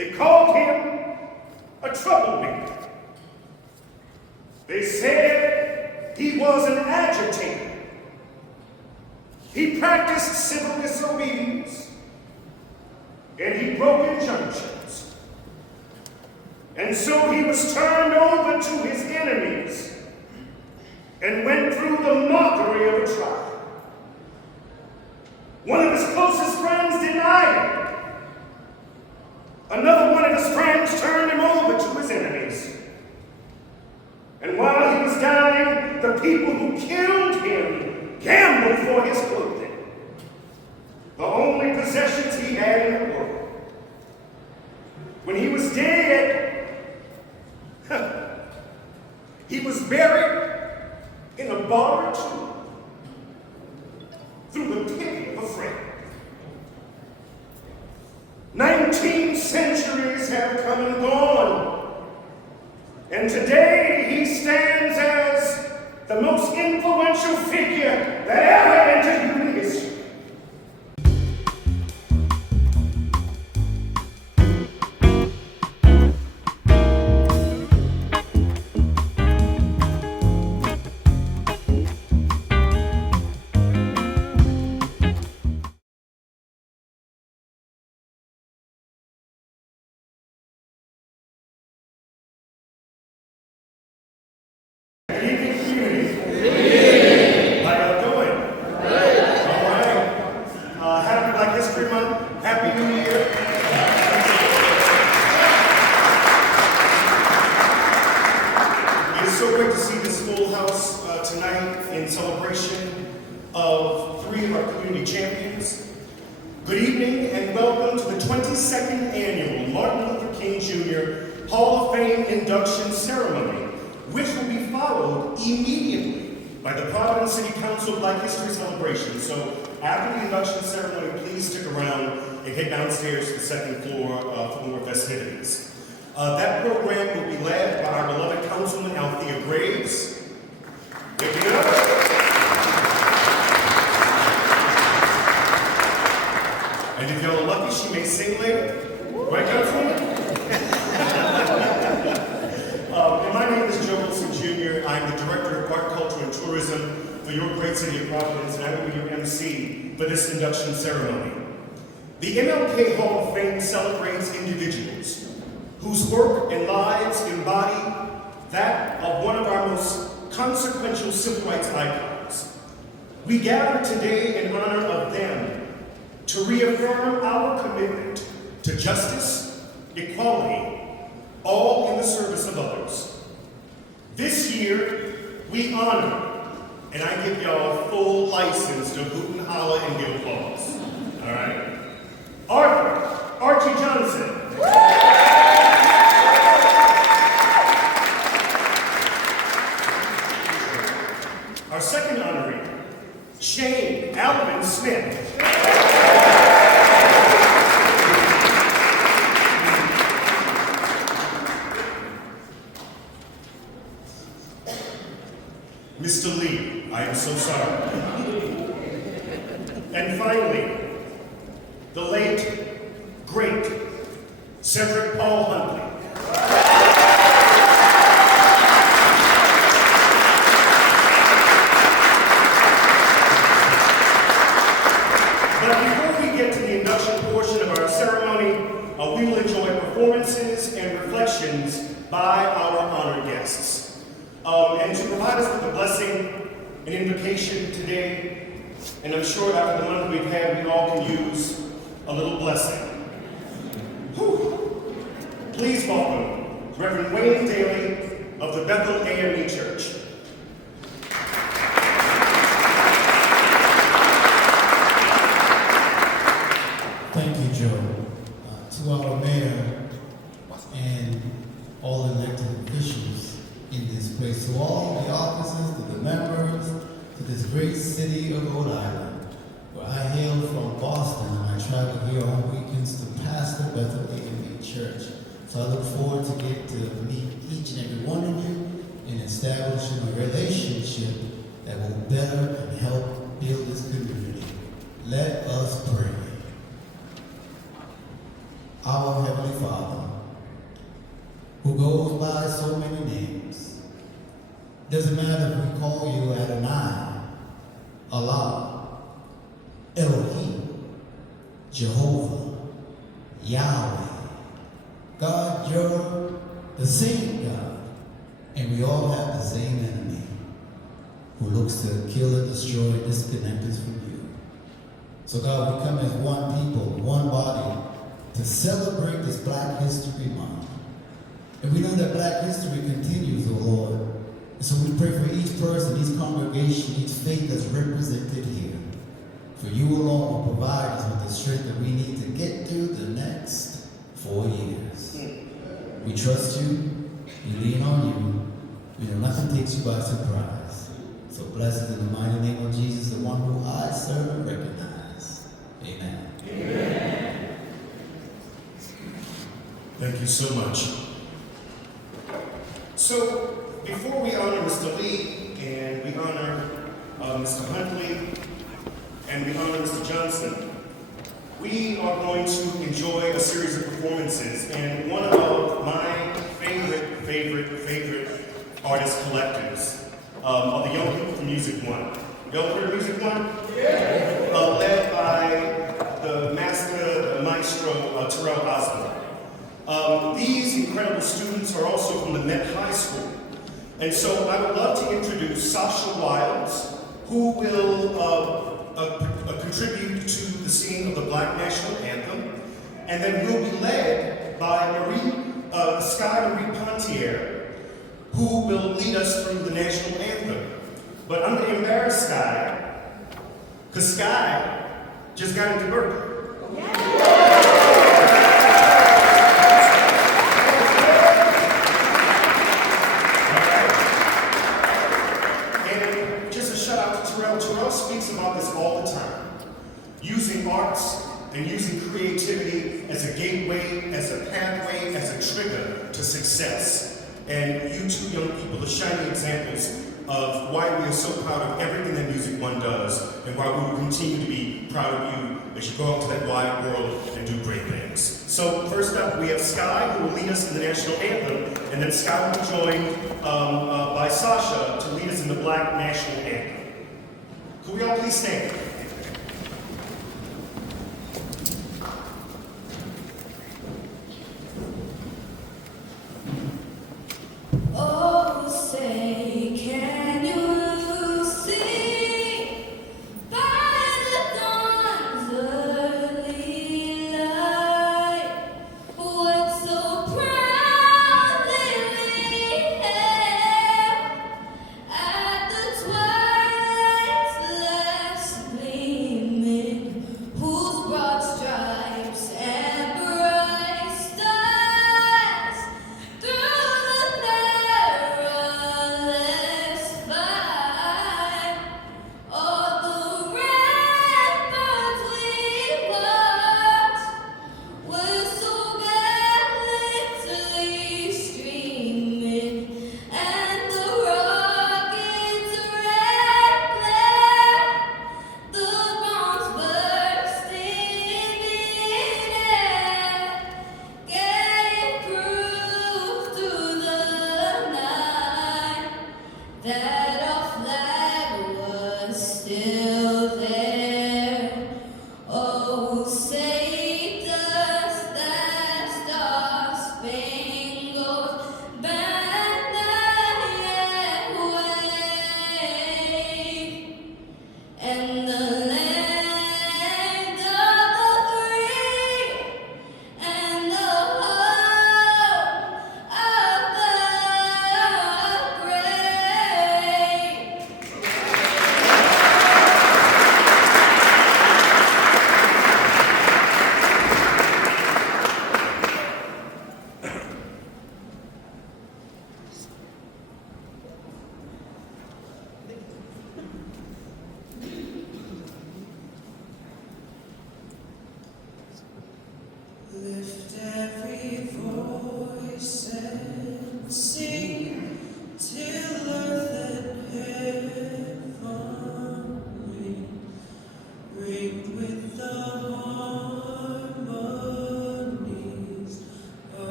They called him a troublemaker. They said he was an agitator. He practiced civil disobedience, and he broke injunctions. And so he was turned over to his enemies and went through the mockery of a trial. One of his closest friends denied him. Another one of his friends turned him over to his enemies. And while he was dying, the people who killed him gambled for his clothing, the only possessions he had in the world. When he was dead, he was buried in a borrowed tomb through the pity of a friend. 19 centuries have come and gone, and today he stands as the most influential figure that ever entered human history. Tonight in celebration of 3 of our community champions. Good evening and welcome to the 22nd annual Martin Luther King Jr. Hall of Fame induction ceremony, which will be followed immediately by the Providence City Council Black History Celebration. So after the induction ceremony, please stick around and head downstairs to the 2nd floor for more festivities. That program will be led by our beloved Councilman Althea Graves. And if y'all are lucky, she may sing later. Right, Councilwoman? And my name is Joe Wilson, Jr. I'm the Director of Art, Culture, and Tourism for your great city of Providence, and I will be your MC for this induction ceremony. The MLK Hall of Fame celebrates individuals whose work and lives embody that of one of our most consequential civil rights icons. We gather today in honor of them to reaffirm our commitment to justice, equality, all in the service of others. This year, we honor, and I give y'all full license to hoot and holler and give applause. All right? Archie Johnson. Our second honoree, Shane Alvin Smith. Mr. Lee, I am so sorry. And finally, the late, great Cedric Paul Huntley. We will enjoy performances and reflections by our honored guests. And to provide us with a blessing, an invocation today, and I'm sure after the month we've had, we all can use a little blessing. Whew. Please welcome Reverend Wayne Daly of the Bethel AME Church. Thank you, Joe. To our mayor and all elected officials in this place, to all the officers, to the members, to this great city of Rhode Island, where I hail from Boston and I travel here on weekends to pastor Bethel AME Church. So I look forward to get to meet each and every one of you and establishing a relationship that will better and help build this community. Let us pray. Our Heavenly Father, Doesn't matter if we call you Adonai, Allah, Elohim, Jehovah, Yahweh. God, you're the same God, and we all have the same enemy who looks to kill and destroy and disconnect us from you. So God, we come as one people, one body, to celebrate this Black History Month. And we know that Black history continues, O Lord. And so we pray for each person, each congregation, each faith that's represented here. For you alone will provide us with the strength that we need to get through the next 4 years. We trust you, we lean on you, we know nothing takes you by surprise. So bless us in the mighty name of Jesus, the one who I serve and recognize. Amen. Amen. Thank you so much. So, before we honor Mr. Lee, and we honor Mr. Huntley, and we honor Mr. Johnson, we are going to enjoy a series of performances, and one of my favorite artist collectors are the young people from Music One. Y'all heard of Music One? Yeah. Led by the master, the maestro, Terrell Osborne. These incredible students are also from the Met High School. And so I would love to introduce Sasha Wilds, who will contribute to the singing of the Black National Anthem, and then will be led by Sky Marie Pontier, who will lead us through the National Anthem. But I'm going to embarrass Sky, because Sky just got into Berkeley. Terrell speaks about this all the time, using arts and using creativity as a gateway, as a pathway, as a trigger to success. And you two young people are shining examples of why we are so proud of everything that Music One does, and why we will continue to be proud of you as you go out to that wide world and do great things. So first up, we have Sky, who will lead us in the National Anthem, and then Sky will be joined by Sasha to lead us in the Black National Anthem. Could we all please stand? Oh, say, can you see by the dawn's early light what so proudly we hailed at the twilight's last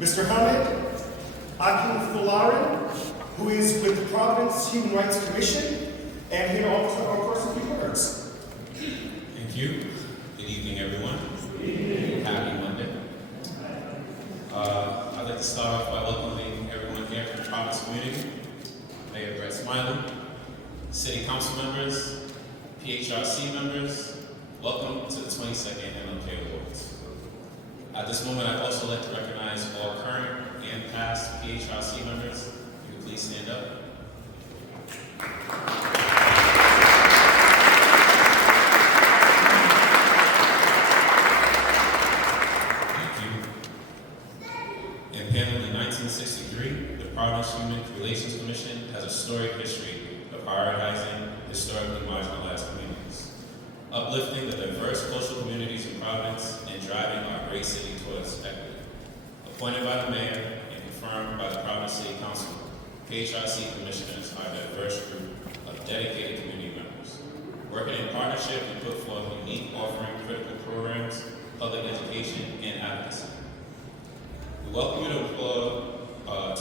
Mr. Hamid Akinfularin, who is with the Providence Human Rights Commission, and he'll also offer us a few words. Thank you. Good evening, everyone. Happy Monday. I'd like to start off by welcoming everyone here to the Providence community. Mayor Brett Smiley, City Council members, PHRC members, welcome to the 22nd MLK Awards. At this moment, I'd also like to recognize all current and past PHRC members. If you could please stand up. In 1963, the Providence Human Relations Commission has a storied history of prioritizing historically marginalized communities, uplifting the diverse coastal communities in Providence, and driving our great city towards equity. Appointed by the mayor and confirmed by the Providence City Council, PHRC commissioners are a diverse group of dedicated community members, working in partnership to put forth unique offering critical programs, public education, and advocacy. We welcome you to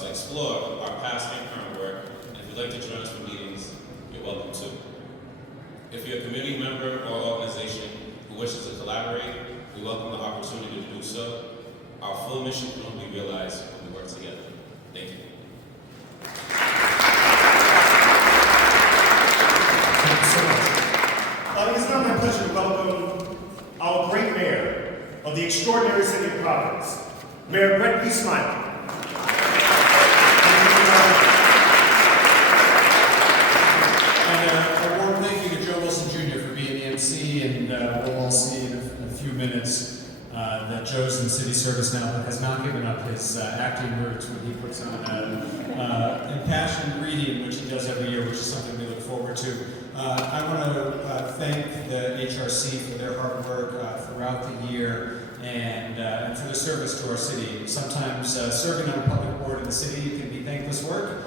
explore our past and current work, and if you'd like to join us for meetings, you're welcome to. If you're a community member or organization who wishes to collaborate, we welcome the opportunity to do so. Our full mission can only be realized when we work together. Thank you. Thank you so much. It is now my pleasure to welcome our great mayor of the extraordinary city of Providence, Mayor Brett B. Smiley. And a warm thank you to Joe Wilson Jr. for being the MC, and we'll all see in a few minutes that Joe's in city service now, but has not given up his acting roots when he puts on impassioned reading, which he does every year, which is something we look forward to. I want to thank the HRC for their hard work throughout the year, and for the service to our city. Sometimes serving on a public board in the city can be thankless work.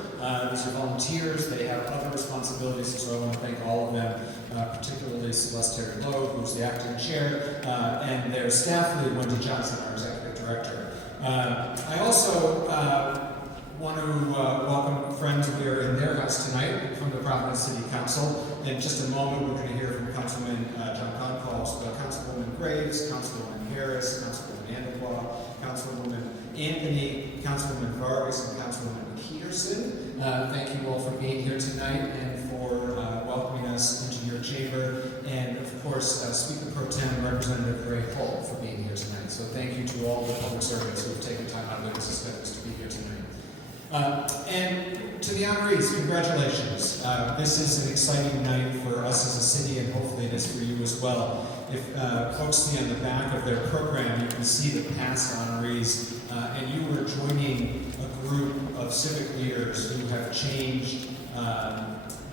These are volunteers, they have other responsibilities, so I want to thank all of them, particularly Celeste Terry Lowe, who's the acting chair, and their staff lead, Wendy Johnson, our executive director. I also want to welcome friends. We are in their house tonight from the Providence City Council. In just a moment, we're going to hear from Councilman John Goncalves, Councilwoman Graves, Councilwoman Harris, Councilwoman Andequa, Councilwoman Anthony, Councilwoman Vargas, and Councilwoman Peterson. Thank you all for being here tonight and for welcoming us into your chamber, and of course, Speaker Pro Tem Representative Ray Hull for being here tonight. So thank you to all the public servants who have taken time out of their busy schedules to be here tonight. And to the honorees, congratulations. This is an exciting night for us as a city, and hopefully it is for you as well. If folks see on the back of their program, you can see the past honorees, and you are joining a group of civic leaders who have changed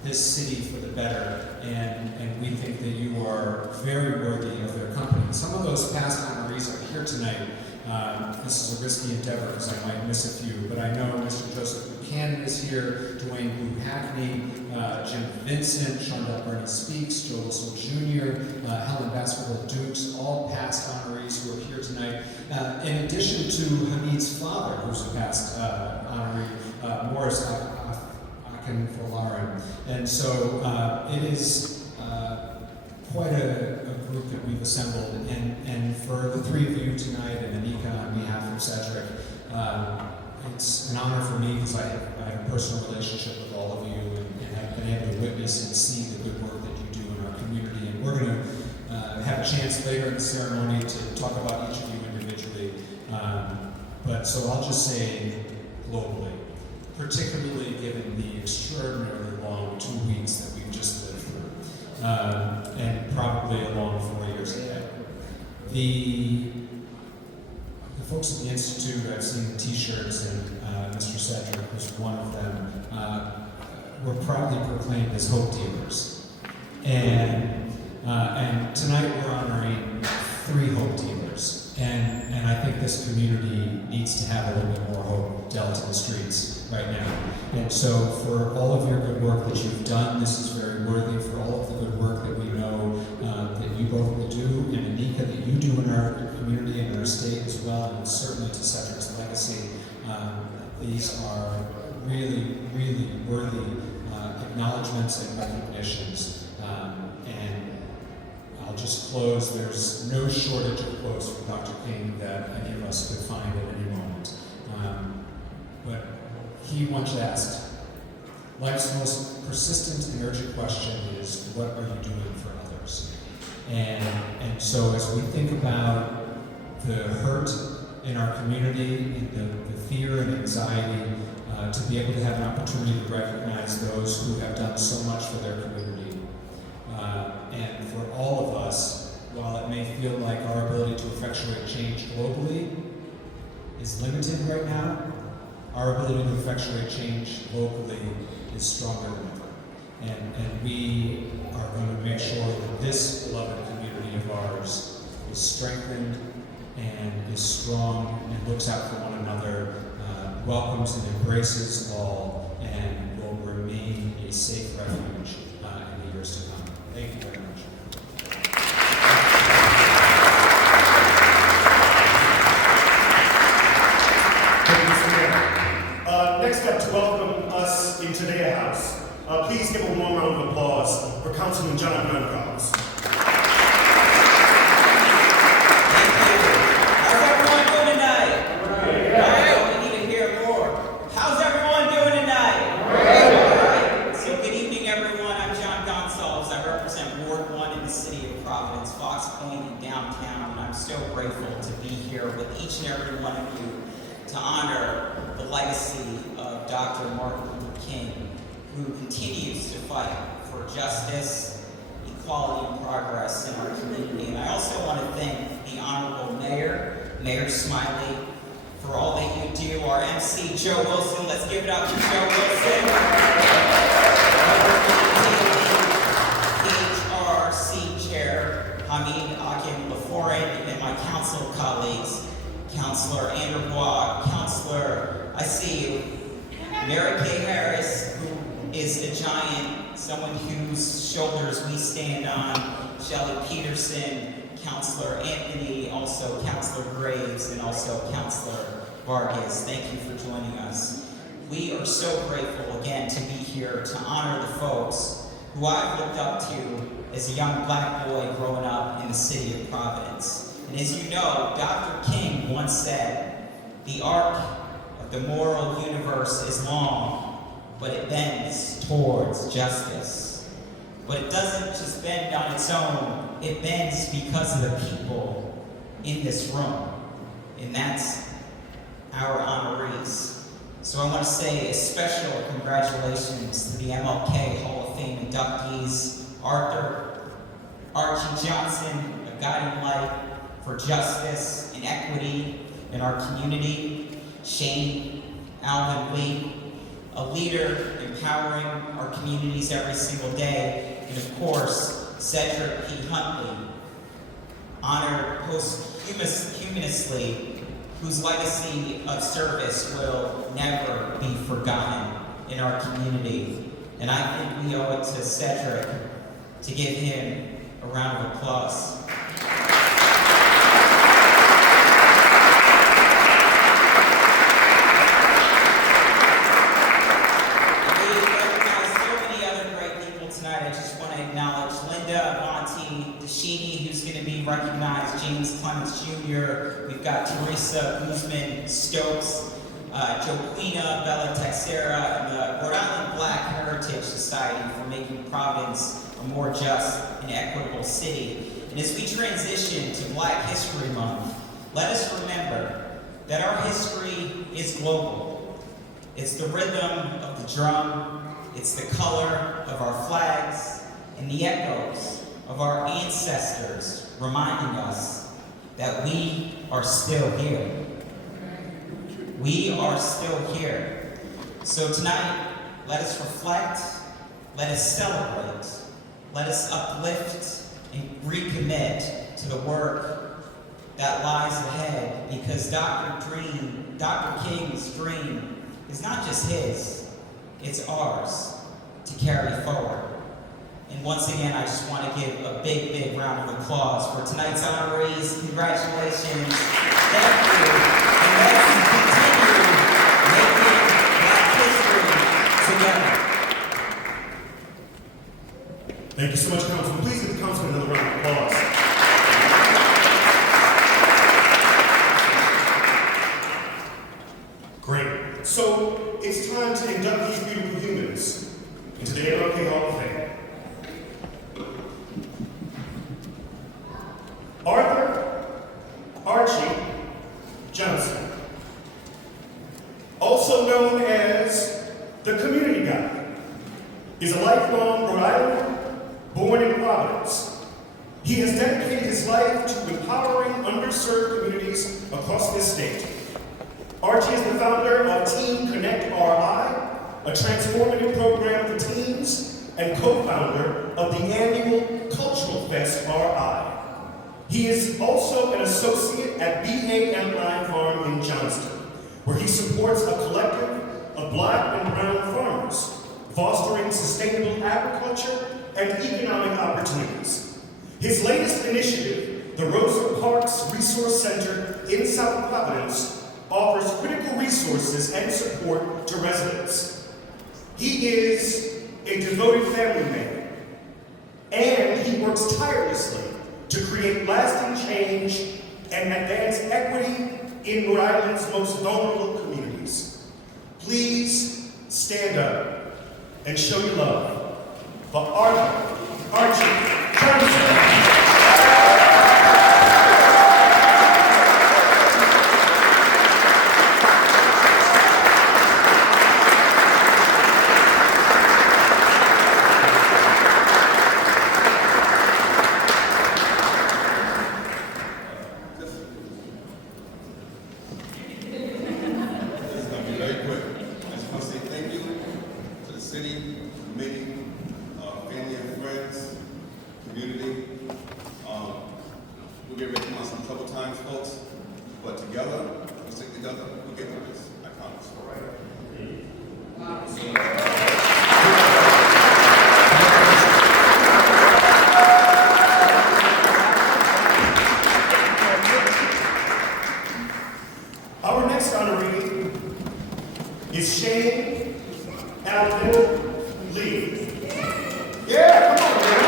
this city for the better, and we think that you are very worthy of their company. Some of those past honorees are here tonight. This is a risky endeavor because I might miss a few, but I know Mr. Joseph Buchanan is here, Dwayne Blue Hackney, Jim Vincent, Shondell Bernie Speaks, Joe Wilson Jr., Helen Baskerville Dukes, all past honorees who are here tonight. In addition to Hamid's father, who's a past honoree, Morris Akinfularin. And so it is quite a group that we've assembled, and for the three of you tonight, and Anika on behalf of Cedric, it's an honor for me because I have a personal relationship with all of you, and have been able to witness and see the good work that you do in our community. And we're going to have a chance later in the ceremony to talk about each of you individually. But so I'll just say globally, particularly given the extraordinarily long 2 weeks that we've just lived through, and probably a long 4 years ahead. The folks at the Institute, I've seen the t-shirts, and Mr. Cedric was one of them, were proudly proclaimed as hope dealers. And tonight we're honoring 3 hope dealers. And I think this community needs to have a little bit more hope dealt in the streets right now. And so for all of your good work that you've done, this is very worthy. For all of the good work that we know that you both will do, and Anika, that you do in our community and our state as well, and certainly to Cedric's legacy. These are really, really worthy acknowledgments and recognitions. And I'll just close. There's no shortage of quotes from Dr. King that any of us could find at any moment. But he once asked, life's most persistent and urgent question is, what are you doing for others? And so as we think about the hurt in our community, and the fear and anxiety, to be able to have an opportunity to recognize those who have done so much for their community. And for all of us, while it may feel like our ability to effectuate change globally is limited right now, our ability to effectuate change locally is stronger than ever. And we are going to make sure that this beloved community of ours is strengthened and is strong and looks out for one another, welcomes and embraces all, and will remain a safe refuge in the years to come. Thank you very much. Thank you, Mr. Mayor. Next up, to welcome us into their house, please give a warm round of applause for Councilman John Guncross. How's everyone doing tonight? Alright, we need to hear more. How's everyone doing tonight? Alright, so good evening everyone. I'm John Gonsalves. I represent Ward 1 in the city of Providence, Fox Point and downtown, and I'm so grateful to be here with each and every one of you to honor the legacy of Dr. Martin Luther King, who continues to fight for justice, equality, and progress in our community. And I also want to thank the Honorable Mayor Smiley, for all that you do. Our MC, Joe Wilson, let's give it up for Joe Wilson. HRC Chair Hamid Akim Laforen, and my council colleagues, Councilor Andrew Bois, Councilor, I see you, Mary Kay Harris, who is a giant, someone whose shoulders we stand on, Shelley Peterson, Councilor Anthony, also Councilor Graves, and also Councilor Vargas. Thank you for joining us. We are so grateful again to be here to honor the folks who I've looked up to as a young black boy growing up in the city of Providence. And as you know, Dr. King once said, "The arc of the moral universe is long, but it bends towards justice." But it doesn't just bend on its own, it bends because of the people in this room. And that's our honorees. So I want to say a special congratulations to the MLK Hall of Fame inductees, Archie Johnson, a guiding light for justice and equity in our community, Shane Alvin Lee, a leader empowering our communities every single day, and of course, Cedric P. Huntley, honored posthumously, whose legacy of service will never be forgotten in our community. And I think we owe it to Cedric to give him a round of applause. Who's going to be recognized, James Clements Jr., we've got Teresa Guzman Stokes, Joaquina Bella Texera, and the Rhode Island Black Heritage Society for making Providence a more just and equitable city. And as we transition to Black History Month, let us remember that our history is global. It's the rhythm of the drum, it's the color of our flags, and the echoes of our ancestors reminding us that we are still here. We are still here. So tonight, let us reflect, let us celebrate, let us uplift and recommit to the work that lies ahead, because Dr. King's dream is not just his, it's ours to carry forward. And once again, I just want to give a big, big round of applause for tonight's honorees. Congratulations. Thank you. And let's continue Great. So it's time to induct these beautiful humans into the MLK Hall of Fame. Arthur Archie Johnson, also known as the Community Guy, is a lifelong Rhode Islander born in Providence. He has dedicated his life to empowering underserved communities across this state. Archie is the founder of Team Connect RI, a transformative program for teens, and co-founder of the annual Cultural Fest RI. He is also an associate at BAMI Farm in Johnston, where he supports a collective of Black and brown farmers, fostering sustainable agriculture and economic opportunities. His latest initiative, the Rosa Parks Resource Center in South Providence, offers critical resources and support to residents. He is a devoted family man, and he works tirelessly to create lasting change and advance equity in Rhode Island's most vulnerable communities. Please stand up and show your love for Arthur Archie Johnson. Our next honoree is Shane Alvin Lee. Yeah, come on, man.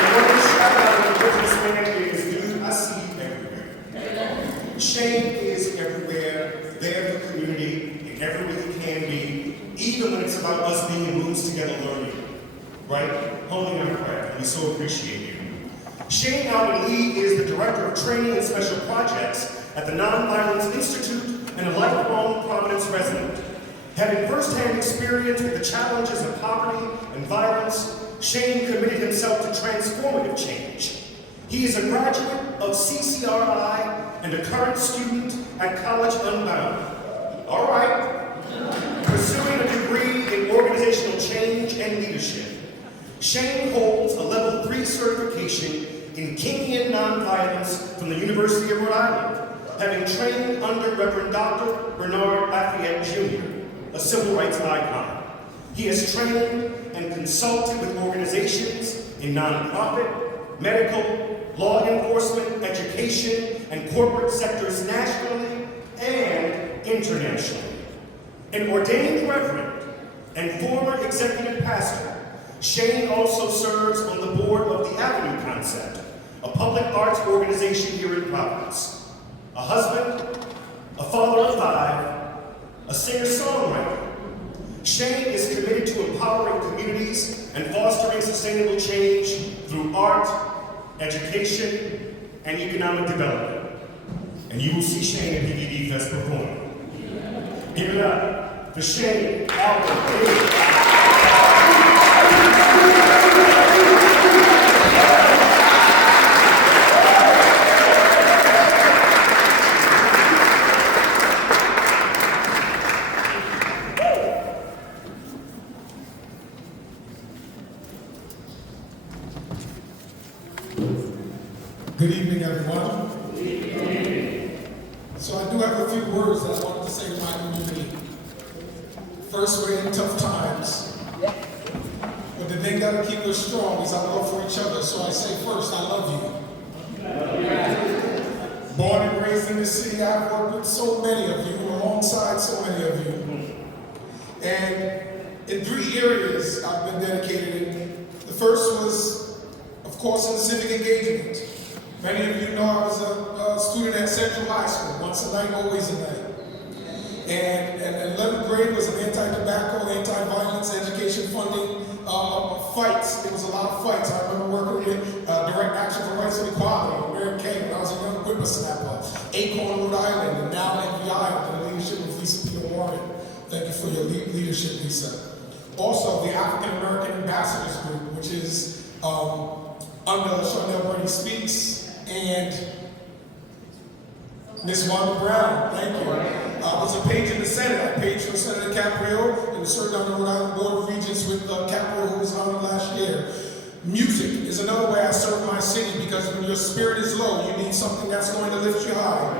And what this shout out to this man is, dude, I see you everywhere. Shane is everywhere, there for the community, in every way he can be, even when it's about us being in rooms together learning, right? Honing our craft, and we so appreciate you. Shane Alvin Lee is the Director of Training and Special Projects at the Nonviolence Institute and a lifelong Providence resident. Having firsthand experience with the challenges of poverty and violence, Shane committed himself to transformative change. He is a graduate of CCRI and a current student at College Unbound. All right. Pursuing a degree in organizational change and leadership. Shane holds a Level 3 certification in Kingian Nonviolence from the University of Rhode Island, having trained under Reverend Dr. Bernard Lafayette, Jr., a civil rights icon. He has trained and consulted with organizations in nonprofit, medical, law enforcement, education, and corporate sectors nationally and internationally. An ordained reverend and former executive pastor, Shane also serves on the board of the Avenue Concept, a public arts organization here in Providence. A husband, a father of 5, a singer-songwriter. Shane is committed to empowering communities and fostering sustainable change through art, education, and economic development. And you will see Shane at PDD Fest perform. Give it up for Shane Alvin Lee. Good evening, everyone. Good evening. So I do have a few words that I wanted to say to my community. First, we're in tough times. But the thing that'll keep us strong is our love for each other. So I say first, I love you. Born and raised in this city, I've worked with so many of you, alongside so many of you. And in 3 areas I've been dedicated in. The first was, of Of course, in civic engagement. Many of you know I was a student at Central High School, once a night, always a night. And 11th grade was an anti-tobacco, anti-violence education funding fights. There was a lot of fights. I remember working with Direct Action for Rights and Equality, Mary Kay, when I was a young whippersnapper, Acorn, Rhode Island, and now NVI under the leadership of Lisa Peter Warren. Thank you for your leadership, Lisa. Also, the African American Ambassadors Group, which is under Chanel Brady Speaks and Ms. Wanda Brown, thank you. I was a page in the Senate. I paged for Senator Caprio and served on the Rhode Island Board of Regents with Caprio, who was honored last year. Music is another way I serve my city, because when your spirit is low, you need something that's going to lift you high.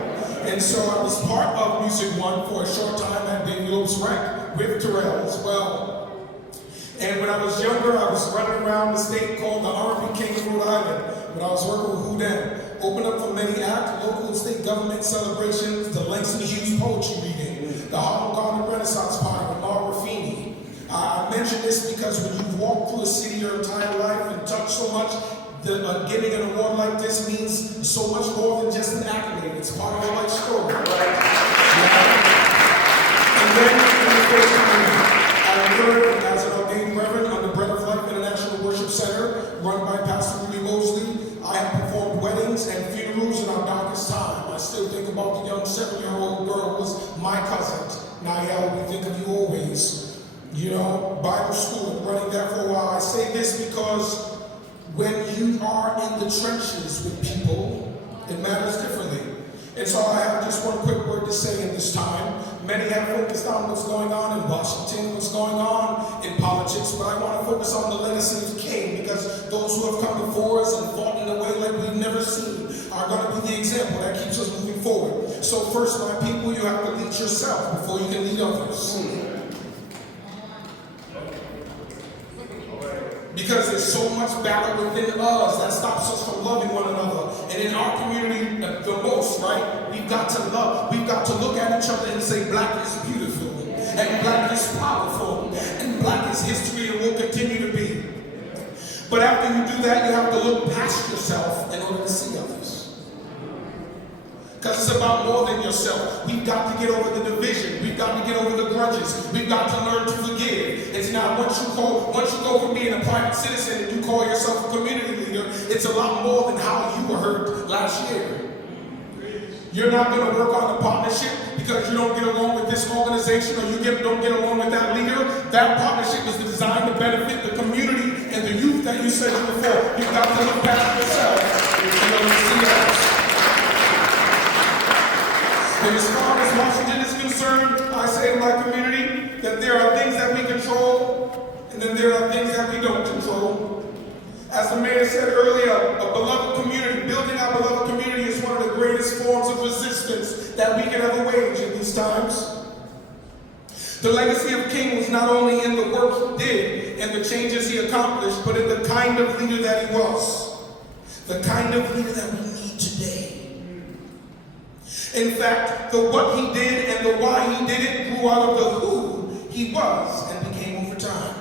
And so I was part of Music One for a short time at David Oaks Rec with Terrell as well. And when I was younger, I was running around the state called the R&B King of Rhode Island. When I was working with Who Dem, opened up for many acts, local and state government celebrations, the Langston Hughes poetry reading, the Harlem Garden Renaissance Party with Mark Raffini. I mention this because when you've walked through a city your entire life and touched so much, getting an award like this means so much more than just an accolade. It's part of your life story. And then, I learned as an ordained Reverend on the Bread of Life International Worship Center, run by Pastor Rudy Mosley. I have performed weddings and funerals in our darkest time. I still think about the young 7-year-old girl who was my cousin, Niall. We think of you always. You know, Bible school, and running that for a while. I say this because when you are in the trenches with people, it matters differently. And so I have just one quick word to say in this time. Many have focused on what's going on in Washington, what's going on in politics, but I want to focus on the legacy of King, because those who have come before us and fought in a way like we've never seen are going to be the example that keeps us moving forward. So first, my people, you have to lead yourself before you can lead others. Because there's so much battle within us that stops us from loving one another. And in our community, the most, right? We've got to love. We've got to look at each other and say, Black is beautiful, and Black is powerful, and Black is history and will continue to be. But after you do that, you have to look past yourself in order to see others. Because it's about more than yourself. We've got to get over the division. We've got to get over the grudges. We've got to learn to forgive. It's not once you go from being a private citizen and you call yourself a community leader, it's a lot more than how you were hurt last year. You're not going to work on a partnership because you don't get along with this organization, or you don't get along with that leader. That partnership is designed to benefit the community and the youth that you said you were for. You've got to look past yourself in order to see others. And as far as Washington is concerned, I say to my community that there are things that we control, and then there are things that we don't control. As the mayor said earlier, a beloved community, building our beloved community is one of the greatest forms of resistance that we can ever wage in these times. The legacy of King was not only in the work he did and the changes he accomplished, but in the kind of leader that he was. The kind of leader that we need today. In fact, the what he did and the why he did it grew out of the who he was and became over time.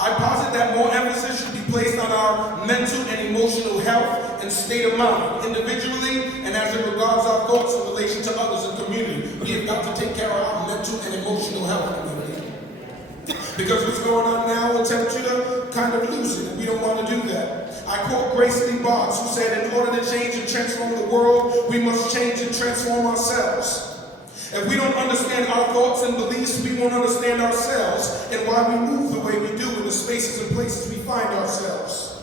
I posit that more emphasis should be placed on our mental and emotional health and state of mind, individually and as it regards our thoughts in relation to others in community. We have got to take care of our mental and emotional health, community. Because what's going on now will tempt you to kind of lose it, and we don't want to do that. I quote Grace Lee Boggs, who said, in order to change and transform the world, we must change and transform ourselves. If we don't understand our thoughts and beliefs, we won't understand ourselves and why we move the way we do in the spaces and places we find ourselves.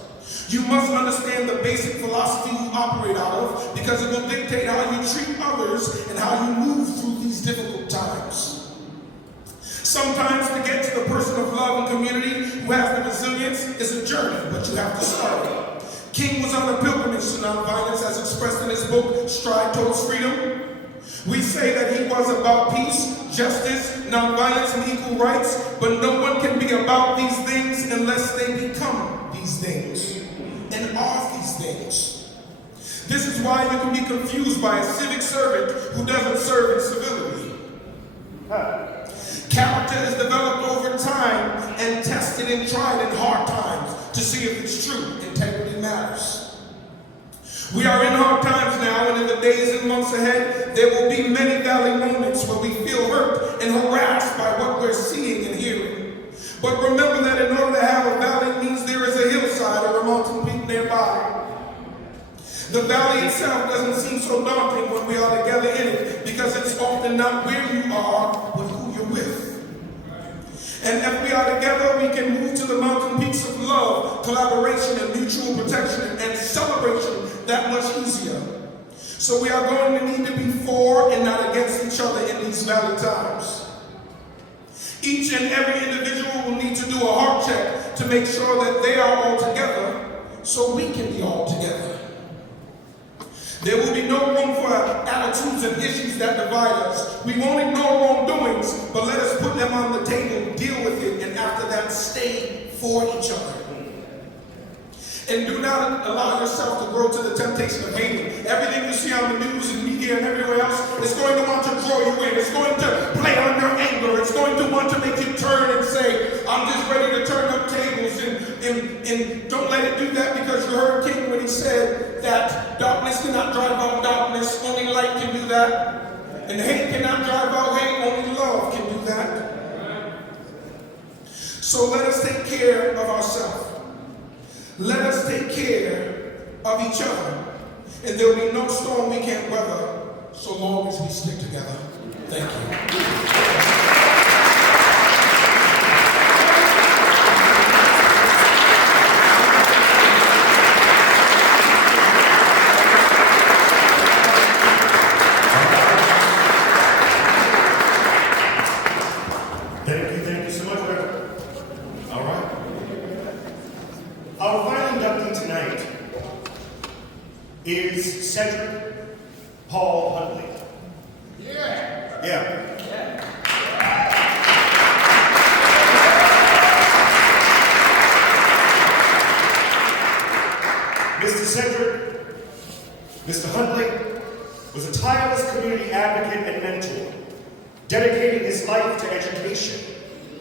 You must understand the basic philosophy you operate out of, because it will dictate how you treat others and how you move through these difficult times. Sometimes to get to the person of love and community who has the resilience is a journey, but you have to start it. King was on a pilgrimage to nonviolence as expressed in his book, Stride Towards Freedom. We say that he was about peace, justice, nonviolence, and equal rights, but no one can be about these things unless they become these things and are these things. This is why you can be confused by a civic servant who doesn't serve in civility. Character is developed over time and tested and tried in hard times. to see if it's true. Integrity matters. We are in hard times now, and in the days and months ahead, there will be many valley moments where we feel hurt and harassed by what we're seeing and hearing. But remember that in order to have a valley means there is a hillside or a mountain peak nearby. The valley itself doesn't seem so daunting when we are together in it, because it's often not where you are, but who you're with. And if we are together, we can move to the mountain peaks of love, collaboration, and mutual protection, and celebration that much easier. So we are going to need to be for and not against each other in these valley times. Each and every individual will need to do a heart check to make sure that they are all together so we can be all together. There will be no room for attitudes and issues that divide us. We won't ignore wrongdoings, but let us put them on the table, deal with it, and after that, stay for each other. And do not allow yourself to grow to the temptation of hating. Everything you see on the news and media and everywhere else is going to want to draw you in. It's going to play on your anger. It's going to want to make you turn and say, I'm just ready to turn up tables. And don't let it do that, because you heard King when he said that darkness cannot drive out darkness. Only light can do that. And hate cannot drive out hate. Only love can do that. So let us take care of ourselves. Let us take care of each other, and there will be no storm we can't weather so long as we stick together. Thank you. Thank you so much, Reverend. All right. Our final inductee tonight is Cedric Paul Huntley. Yeah. Mr. Cedric, Mr. Huntley was a tireless community advocate and mentor, dedicating his life to education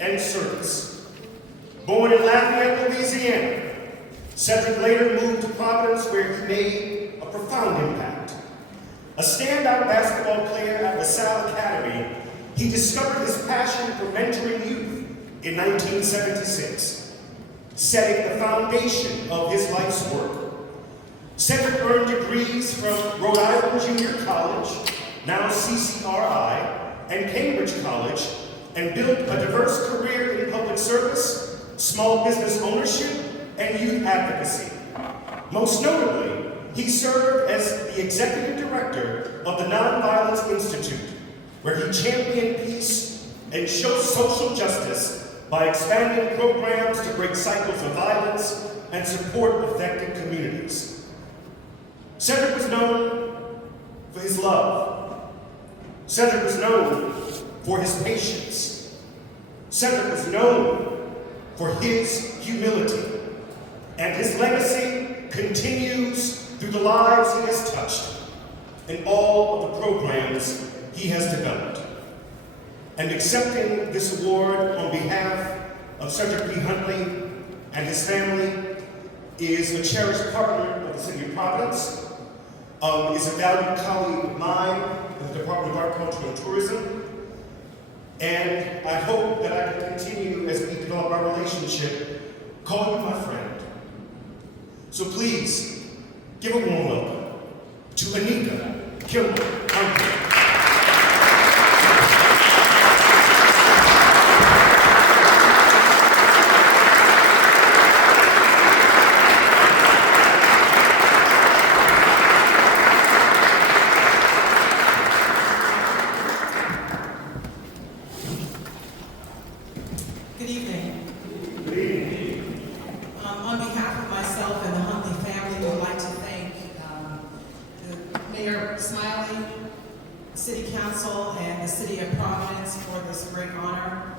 and service. Born in Lafayette, Louisiana, Cedric later moved to Providence, where he made a profound impact. A standout basketball player at LaSalle Academy, he discovered his passion for mentoring youth in 1976, setting the foundation of his life's work. Cedric earned degrees from Rhode Island Junior College, now CCRI, and Cambridge College, and built a diverse career in public service, small business ownership, and youth advocacy. Most notably, he served as the executive director of the Nonviolence Institute, where he championed peace and showed social justice by expanding programs to break cycles of violence and support affected communities. Cedric was known for his love. Cedric was known for his patience. Cedric was known for his humility. And his legacy continues through the lives he has touched and all of the programs he has developed. And accepting this award on behalf of Cedric P. Huntley and his family is a cherished partner of the City of Providence, is a valued colleague of mine in the Department of Art, Culture, and Tourism, and I hope that I can continue as we develop our relationship, call you my friend. So please, give a warm welcome to Anika Kilmer Huntley. Good evening. Good evening. On behalf of myself and the Huntley family, we'd like to thank the Mayor Smiley, City Council, and the City of Providence for this great honor.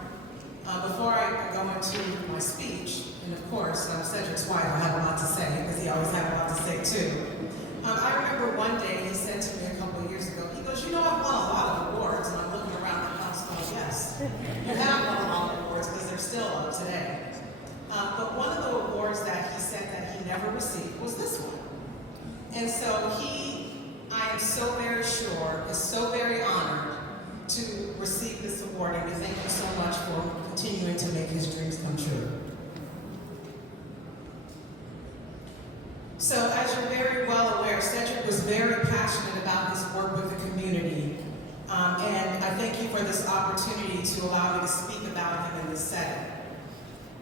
Before I go into my speech, and of course, I'm Cedric's wife, I have a lot to say, because he always had a lot to say too. I remember one day he said to me a couple of years ago, he goes, you know, I've won a lot of awards, and I'm looking around the house going, yes, you have won a lot of awards, because they're still up today. But one of the awards that received was this one. And so I am so very sure, is so very honored to receive this award, and we thank you so much for continuing to make his dreams come true. So as you're very well aware, Cedric was very passionate about his work with the community. And I thank you for this opportunity to allow me to speak about him in this setting.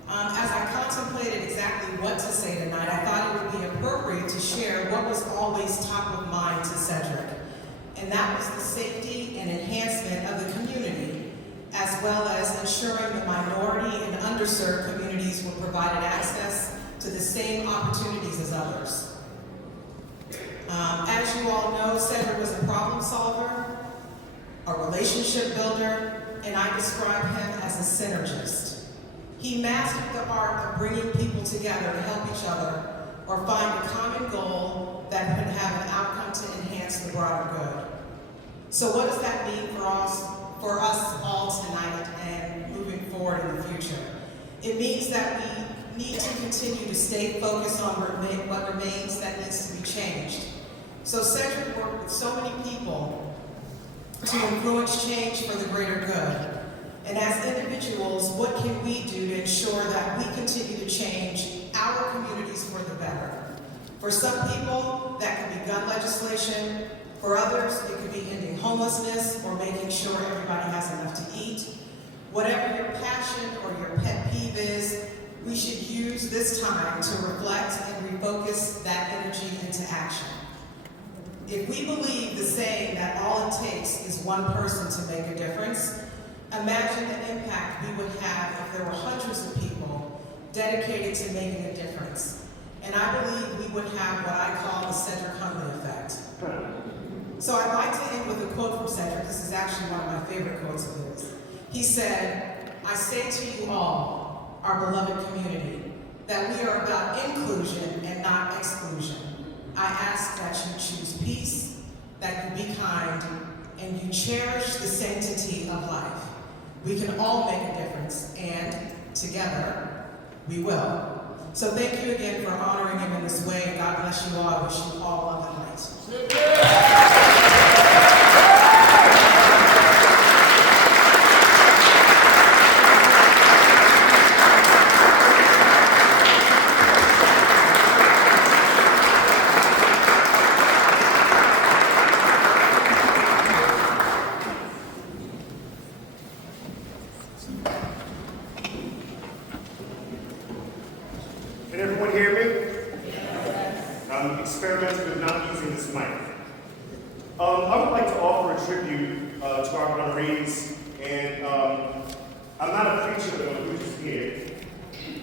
As I contemplated exactly what to say tonight, I thought it would be appropriate to share what was always top of mind to Cedric. And that was the safety and enhancement of the community, as well as ensuring the minority and underserved communities were provided access to the same opportunities as others. As you all know, Cedric was a problem solver, a relationship builder, and I describe him as a synergist. He mastered the art of bringing people together to help each other or find a common goal that could have an outcome to enhance the broader good. So what does that mean for us all tonight and moving forward in the future? It means that we need to continue to stay focused on what remains that needs to be changed. So Cedric worked with so many people to influence change for the greater good. And as individuals, what can we do to ensure that we continue to change our communities for the better? For some people, that could be gun legislation. For others, it could be ending homelessness or making sure everybody has enough to eat. Whatever your passion or your pet peeve is, we should use this time to reflect and refocus that energy into action. If we believe the saying that all it takes is one person to make a difference, imagine the impact we would have if there were hundreds of people dedicated to making a difference. And I believe we would have what I call the Cedric Huntley effect. So I'd like to end with a quote from Cedric. This is actually one of my favorite quotes of his. He said, "I say to you all, our beloved community, that we are about inclusion and not exclusion. I ask that you choose peace, that you be kind, and you cherish the sanctity of life. We can all make a difference, and together, we will." So thank you again for honoring him in this way, and God bless you all. I wish you all a lovely night. Can everyone hear me? I'm experimenting with not using this mic. I would like to offer a tribute to our honorees, and I'm not a preacher, but I'm a preacher's kid.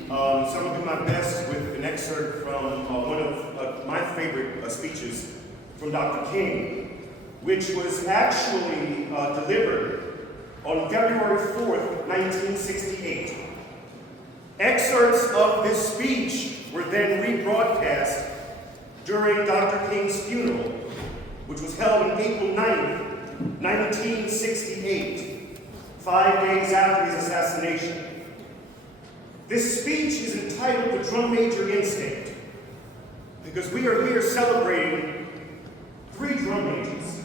So I'm going to do my best with an excerpt from one of my favorite speeches from Dr. King, which was actually delivered on February 4th, 1968. Excerpts of this speech were then rebroadcast during Dr. King's funeral, which was held on April 9th, 1968, 5 days after his assassination. This speech is entitled The Drum Major Instinct, because we are here celebrating 3 drum majors,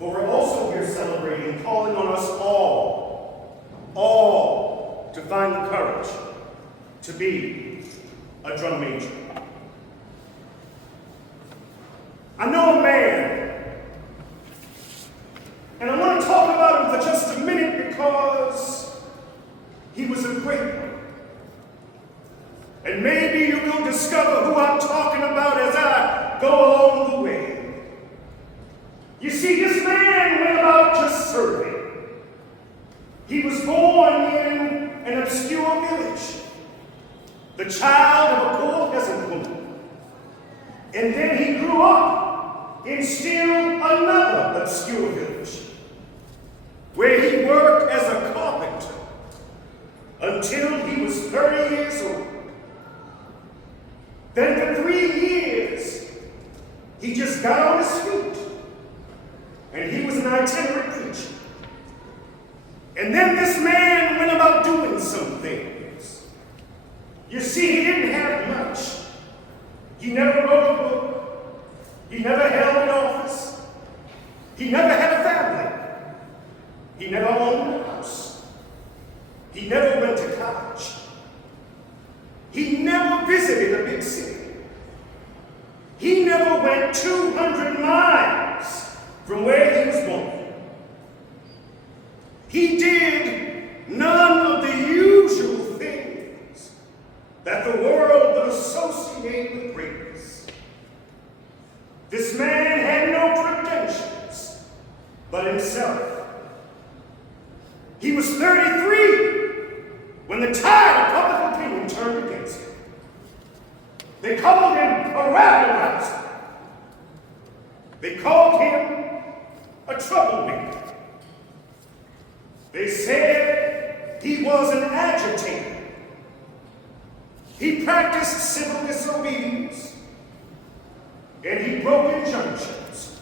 but we're also here celebrating, calling on us all to find the courage to be a drum major. I know a man, and I want to talk about him for just a minute because he was a great one. And maybe you will discover who I'm talking about as I go along the way. You see, this man went about just serving. He was born in an obscure village, the child of a poor peasant woman. And then he grew up in still another obscure village, where he worked as a carpenter until he was 30 years old. Then for 3 years, he just got on his feet, and he was an itinerant preacher. And then this man went about doing some things. You see, he didn't have much, He never wrote a book. He never held an office. He never had a family. He never owned a house. He never went to college. He never visited a big city. He never went 200 miles from where he was born. He did none of the usual things that the world would associate with greatness. This man had no credentials but himself. He was 33 when the tide of public opinion turned against him. They called him a rabble-rouser. They called him a troublemaker. They said he was an agitator. He practiced civil disobedience, and he broke injunctions.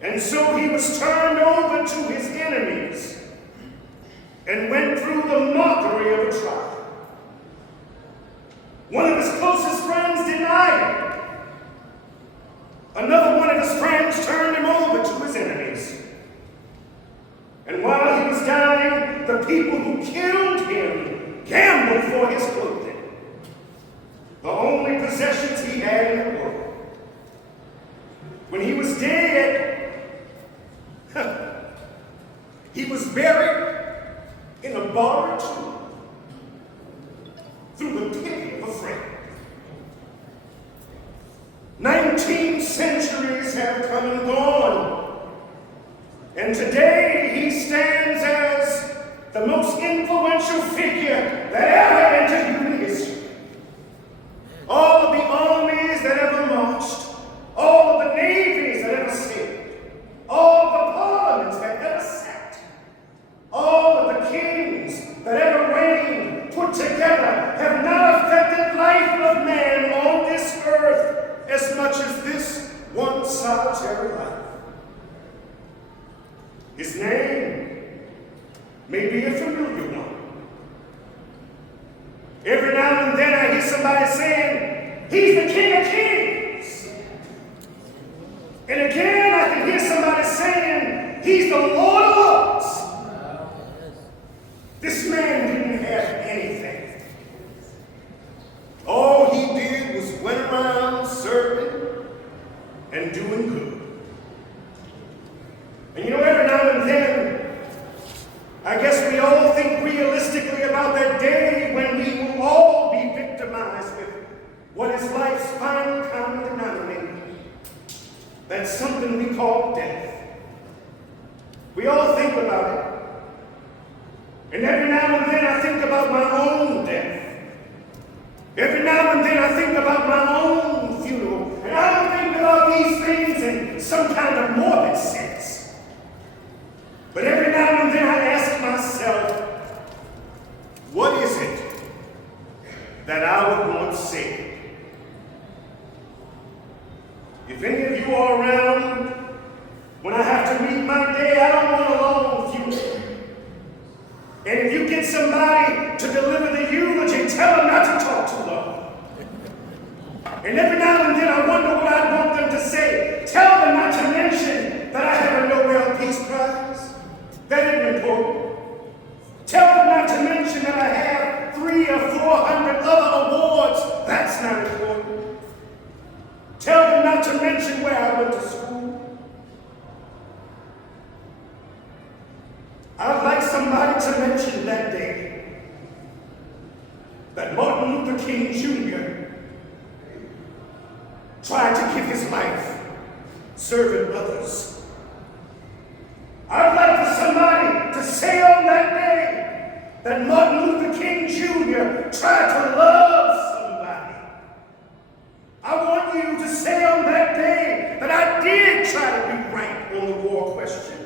And so he was turned over to his enemies and went through the mockery of a trial. One of his closest friends denied him. Another one of his friends turned him over to his enemies. And while he was dying, the people who killed him gambled for his clothing, the only possessions he had in the world. When he was dead, he was buried in a borrowed tomb through the pity of a friend. 19 centuries have come and gone, and today he stands as the most influential figure that ever entered human history. All of the armies that ever marched, all of the navies that ever sailed, all of the parliaments that ever sat, all of the kings that ever reigned put together have not affected life of man on this earth as much as this one solitary life. His name may be a familiar one. Every now and then I hear somebody saying, he's the King of Kings. And again I can hear somebody saying, he's the Lord of Lords. This man didn't have anything. All he did was went around serving and doing good. And you know, every now and then, I guess we all think realistically about that day when we will all be victimized with what is life's final common denominator. That's something we call death. We all think about it. And every now and then I think about my own death. Every now and then I think about my own funeral. And I don't think about these things in some kind of morbid sense. But every now and then I ask myself, what is it that I would once say? If any of you are around, when I have to meet my day, I don't want a long funeral. And if you get somebody to deliver the eulogy, tell them not to talk too long. And every now and then I wonder what I want them to say. Tell them not to mention that I have a Nobel Peace Prize. That isn't important. Tell them not to mention that I have 300 or 400 other awards. That's not important. Tell them not to mention where I went to school. I'd like somebody to mention that day that Martin Luther King Jr. tried to give his life serving others. I'd like for somebody to say on that day that Martin Luther King Jr. tried to love somebody. I want you to say on that day that I did try to be right on the war question.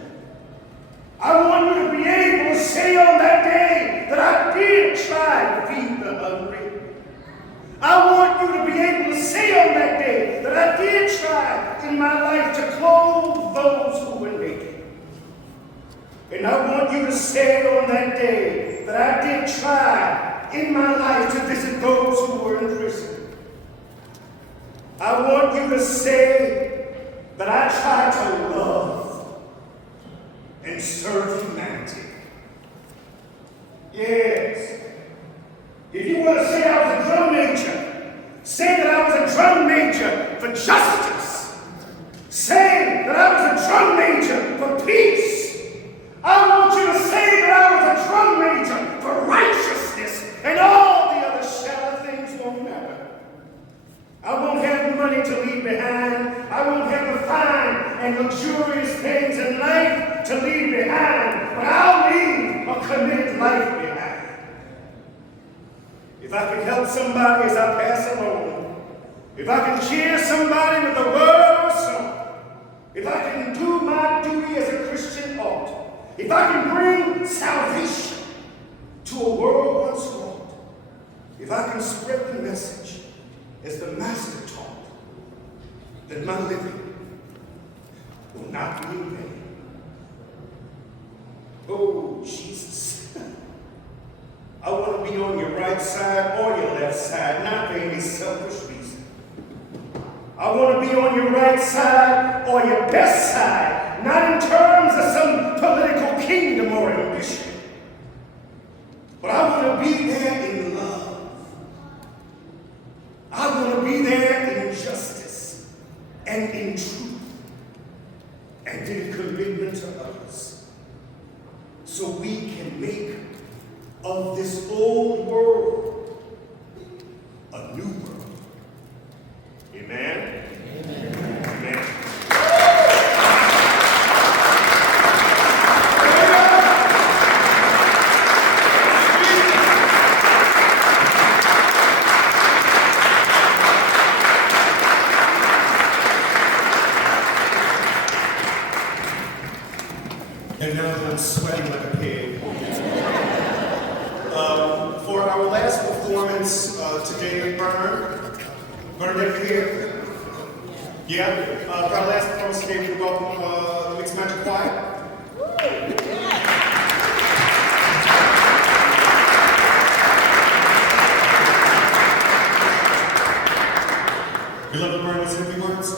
I want you to be able to say on that day that I did try to feed the hungry. I want you to be able to say on that day that I did try in my life to clothe those who were naked. And I want you to say on that day that I did try in my life to visit those who were in prison. I want you to say that I try to love and serve humanity. Yes. If you want to say I was a drum major, say that I was a drum major for justice. Say that I was a drum major for peace. I want you to say that I was a drum major for righteousness, and all the other shallow things won't matter. I won't have money to leave behind. I won't have the fine and luxurious things in life to leave behind, but I'll leave a committed life behind. If I can help somebody as I pass along, if I can cheer somebody with a word or a song, if I can do my duty as a Christian ought, if I can bring salvation to a world once lost, if I can spread the message as the Master taught, then my living will not be in vain. Oh, Jesus. I want to be on your right side or your left side, not for any selfish reason. I want to be on your right side or your best side, not in terms of some political kingdom or ambition. But I want to be there in love. I want to be there in justice and in truth and in commitment to others, so we can make of this old world a new world. Amen? Amen. Amen. And now I'm sweating like a pig. For our last performance today, Reverend here. Yeah, for our last performance today, we welcome the Mixed Magic Choir. Beloved Burners, any words?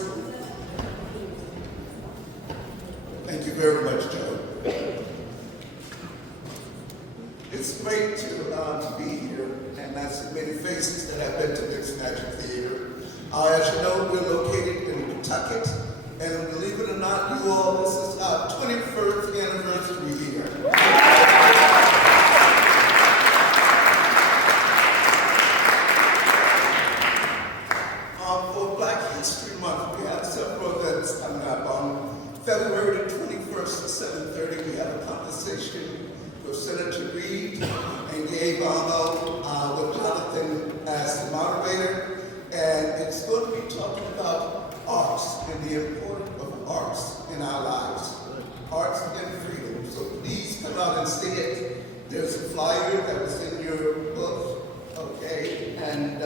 Thank you very much, Joe. It's great to be here, and I see many faces that have been to Mixed Magic Theater. As you know, we're located in Kentucky, and believe it or not, you all, this is our 21st anniversary year. For Black History Month, we have several events coming up. On February the 21st at 7:30, we have a conversation with Senator Reed and Gabe Arno with Jonathan as the moderator. And it's going to be talking about arts and the importance of arts in our lives. Arts and freedom. So please come out and see it. There's a flyer that was in your book, okay? And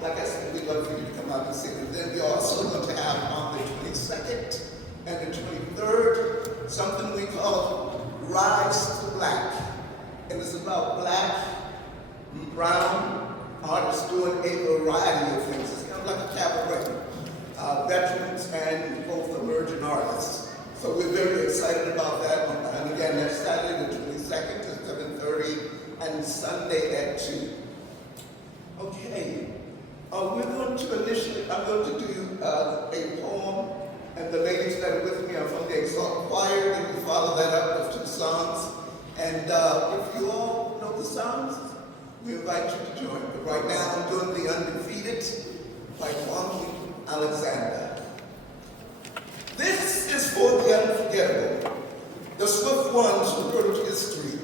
like I said, we'd love for you to come out and see it. And then we're also going to have on the 22nd and the 23rd, something we call Rise to Black. And it's about Black, brown artists doing a variety of things. It's kind of like a cabaret. Veterans and both emerging artists. So we're very excited about that one. And again, that's Saturday the 22nd at 7:30 and Sunday at 2. Okay. We're going to initially, I'm going to do a poem, and the ladies that are with me are from the Exalt Choir. They will follow that up with 2 songs. And if you all know the songs, we invite you to join. But right now, I'm doing The Undefeated by Kwame Alexander. This is for the unforgettable, the swift ones who wrote history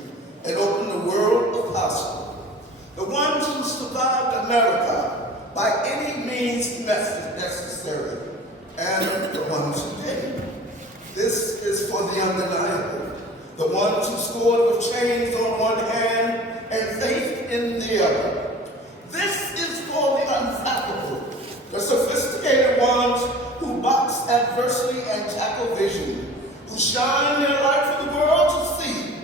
and opened the world of possible, the ones who survived America by any means necessary, and the ones who didn't. This is for the undeniable, the ones who scored with chains on one hand and faith in the other. This is for the unflappable, the sophisticated ones who box adversity and tackle vision, who shine their light for the world to see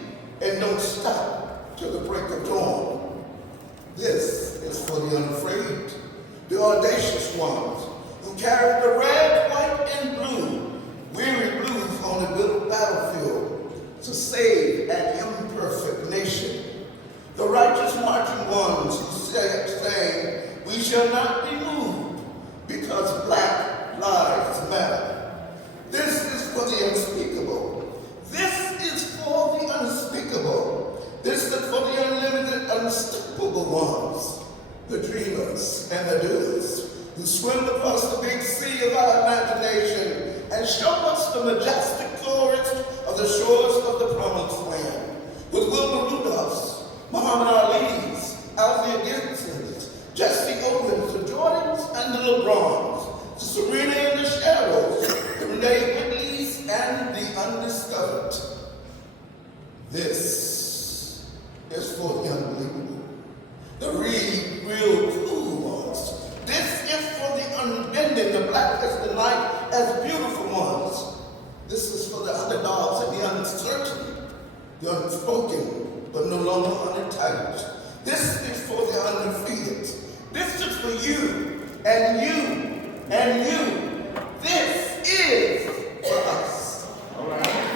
and don't stop till the break of dawn. This is for the unafraid, the audacious ones, who carried the red, white, and blue, weary blues on the little battlefield to save an imperfect nation. The righteous marching ones who saying, we shall not be moved because Black lives matter. This is for the unspeakable. This is for the unspeakable. This is for the unlimited, unstoppable ones, the dreamers and the doers, who swim across the big sea of our imagination and show us the majestic glories of the shores of the promised land. With Wilbur Rudolph's, Muhammad Ali's, Althea Gibson's, Jesse Owens, the Jordans and the LeBrons, the Serena and the Sharrows, the Renee Whitleys and the undiscovered. This is for the unbelievable, the real cool ones. This is for the unbending, the black as the night, as beautiful ones. This is for the underdogs and the uncertain, the unspoken, but no longer unentitled. This is for the undefeated. This is for you, and you, and you. This is for us. All right.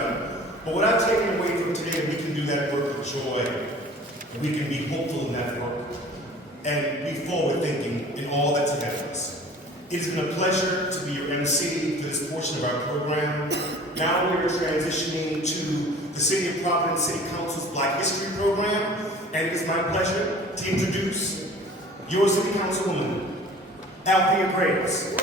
done. But what I've taken away from today is we can do that work with joy. We can be hopeful in that work and be forward thinking in all that's ahead of us. It has been a pleasure to be your MC for this portion of our program. Now we're transitioning to the City of Providence City Council's Black History Program, and it is my pleasure to introduce your City Councilwoman, Althea Graves.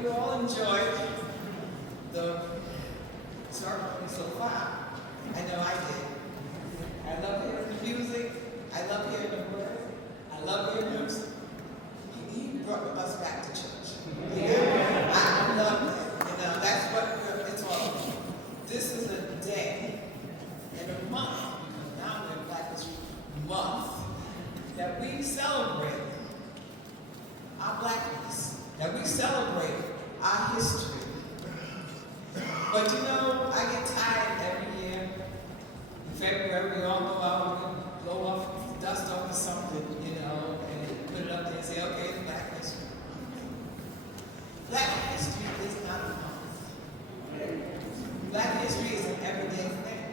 You all enjoyed the ceremony so far. I know I did. I love hearing the music. I love hearing the word. I love hearing music. He brought us back to church. Yeah. I love that. You know, that's what it's all about. This is a day and a month, because now we're in Black History Month, that we celebrate our blackness, that we celebrate our history. But you know, I get tired every year. In February, we all go out and blow off, dust off something, you know, and put it up there and say, okay, it's Black History. Black history is not a month. Black history is an everyday thing.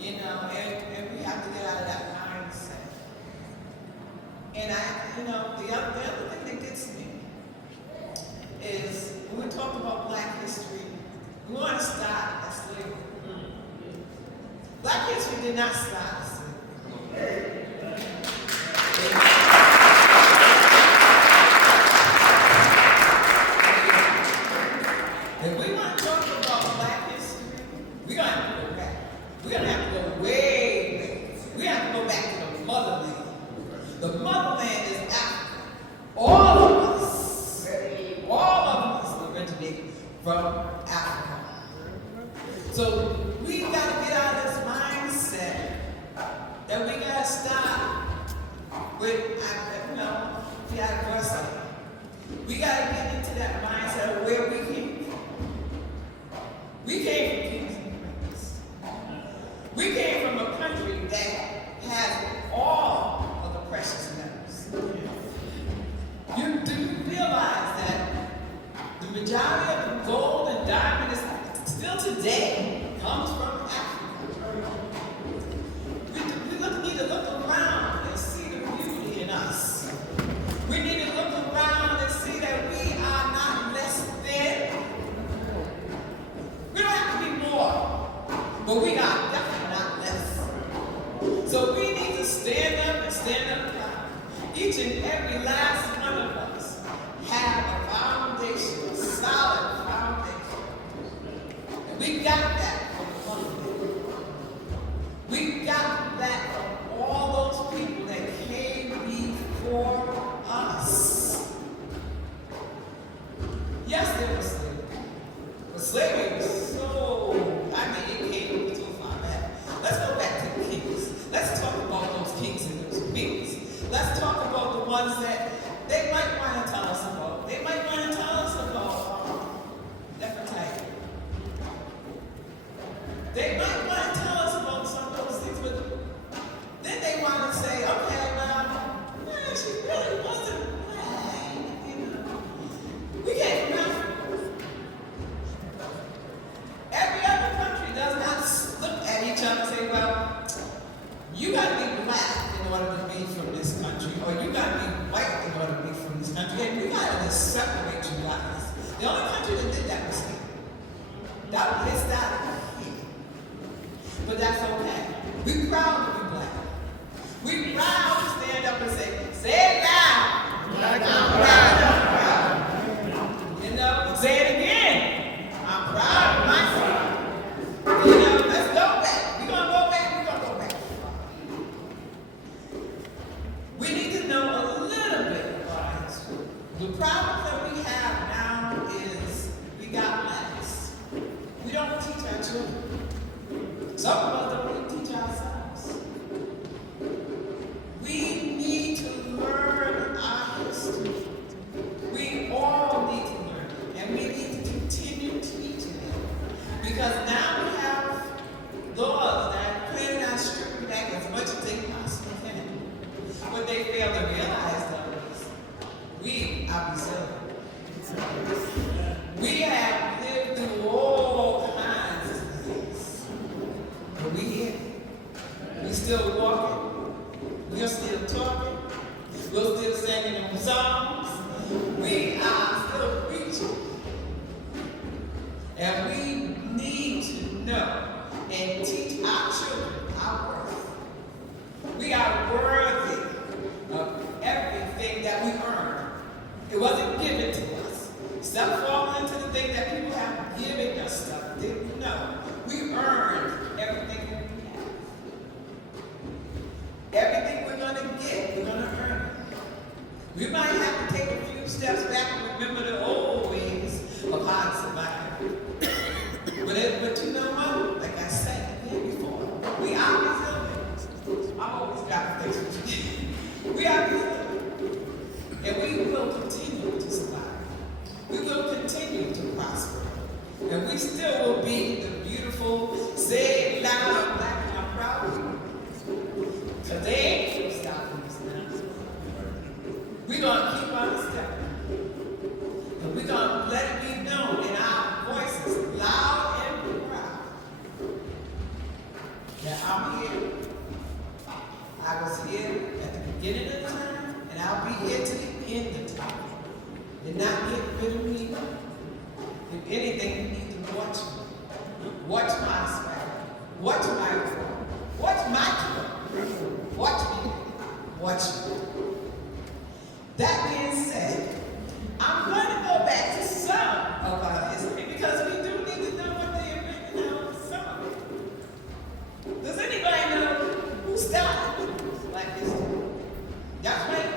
You know, and we have to get out of that mindset. And the other thing that gets me is when we talk about Black history, we want to start at slavery. Black history did not start at slavery. If we want to talk about Black history, we're going to have to go back. We're going to have to go way back. We have to go back to the motherland. The motherland is Africa. All of us originated from Africa. So we got to get out of this mindset that we got to start with, the adversity. We got to get into that mindset of where we came from. We came from kings and queens. We came from a country that has all of the precious metals. Do you realize that the majority of the gold and diamond is still today comes from Africa? We need to look around and see the beauty in us. We need to look around and see that we are not less than. We don't have to be more, but we are definitely not less. So we need to stand up and stand up proud. Each and every last one of us have a foundation, a solid foundation. And we got that from the motherland. We got that from all those people that came before us. Yes, there was slavery. But slavery was it came too far back. Let's go back to the kings. Let's talk about those kings and those queens. Let's talk about the ones that they might want to tell us about. They might want to tell us about Nefertiti. They might want to tell us about some of those things, but then they want to say, okay, well, she really wasn't black. We came from Africa. Every other country does not look at each other and say, well, you got to be black in order to be from this country, or you got to be white in order to be from this country, and we got to just separate you guys. The only country that did that was here. That was his style here. But that's okay. We're proud to be black. We're proud to stand up and say it loud. Black on proud. Say it again. I'm proud of myself. Let's go back. We're going to go back. We need to know a little bit about history. The problem that we have now is we got less. We don't teach our children. Some of us don't even teach ourselves. We're still walking. We're still talking. We're still singing them songs. We are still preaching. And we need to know and teach our children our worth. We are worthy of everything that we earn. It wasn't given to us. Stop falling into the thing that people have given us stuff. No, we earned everything that we have. Everything we're going to get, we're going to earn it. We might have to take a few steps back and remember the old ways of how to survive. But you know what? Like I said here before, we are resilient. I always got things with you. We are resilient. And we will continue to survive. We will continue to prosper. And we still will be the beautiful, say it loud, black and proud people. Because they ain't going to stop us now. We're going to keep on stepping. And we're going to let it be known in our voices, loud and proud. Now, I'm here. I was here at the beginning of the time, and I'll be here to the end of the time. And not get rid of me. If anything, you need to watch me. Watch my swag. Watch my form. Watch my talk. Watch me. Watch me. That being said, I'm going to go back to some of our history because we do need to know what they invented, some of it. Does anybody know who started Black history? Y'all right.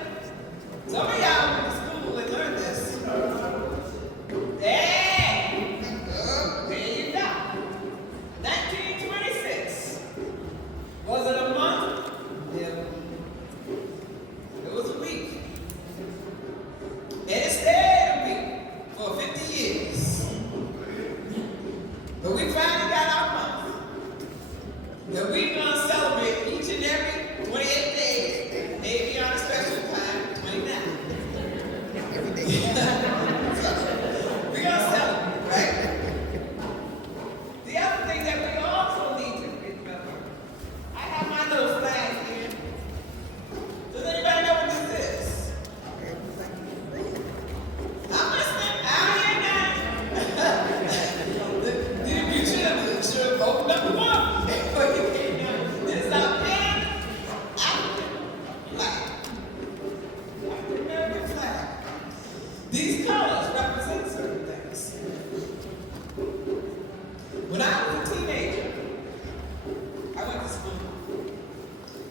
Some of y'all went to school and learned this. Hey! There you go. 1926. Was it a month? Yeah. It was a week. And it stayed a week for 50 years. But we finally got our month. And we're going to celebrate each and every 28 days. Maybe on a special time, 29. We're going to celebrate, right? The other thing that we also need to remember, I have my little flag here. Does anybody know what this is? I'm listening. You should have opened up one before you came down. This is our African flag. African American flag. These colors represent certain things. When I was a teenager, I went to school.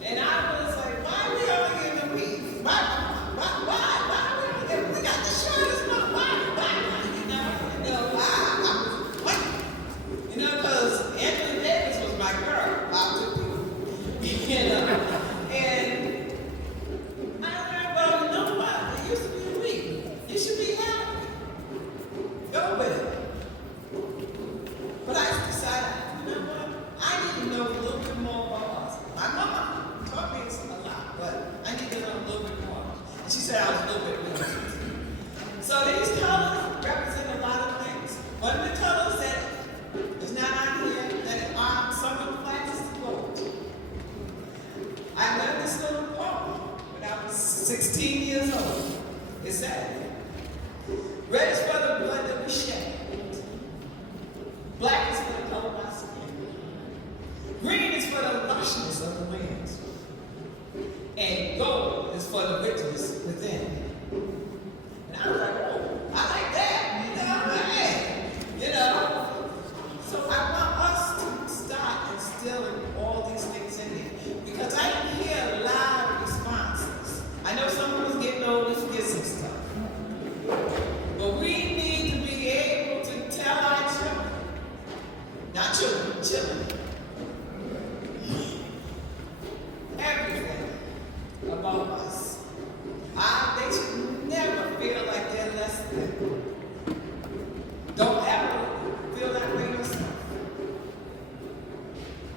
And I was like, why are we only in the weeds? Why are we only in the We got the shortest one. Why? You know, I was white. You know, because Anthony Davis was my girl. I took you. You know, and I learned, well, you know what? It used to be a week. You should be happy. Go with it. But I decided, you know what? I need to know a little bit more about us. My mama taught me a lot, but I need to know a little bit more. And she said I was a little bit more. So these colors represent a lot of things. One of the colors that is not on here, that is on some of the flags is gold. I learned this little poem when I was 16 years old. It said, red is for the blood that we shed. Black is for the color of my skin. Green is for the lushness of the winds. And gold is for the richness within. And I was like, oh, I like that. You know. So I want us to start instilling all these things in here. Because I didn't hear a lot of responses. I know some of us getting old, we forget some stuff. But we need to be able to tell our children, not children, everything about us. They should never feel like they're less than. Don't ever feel that way yourself.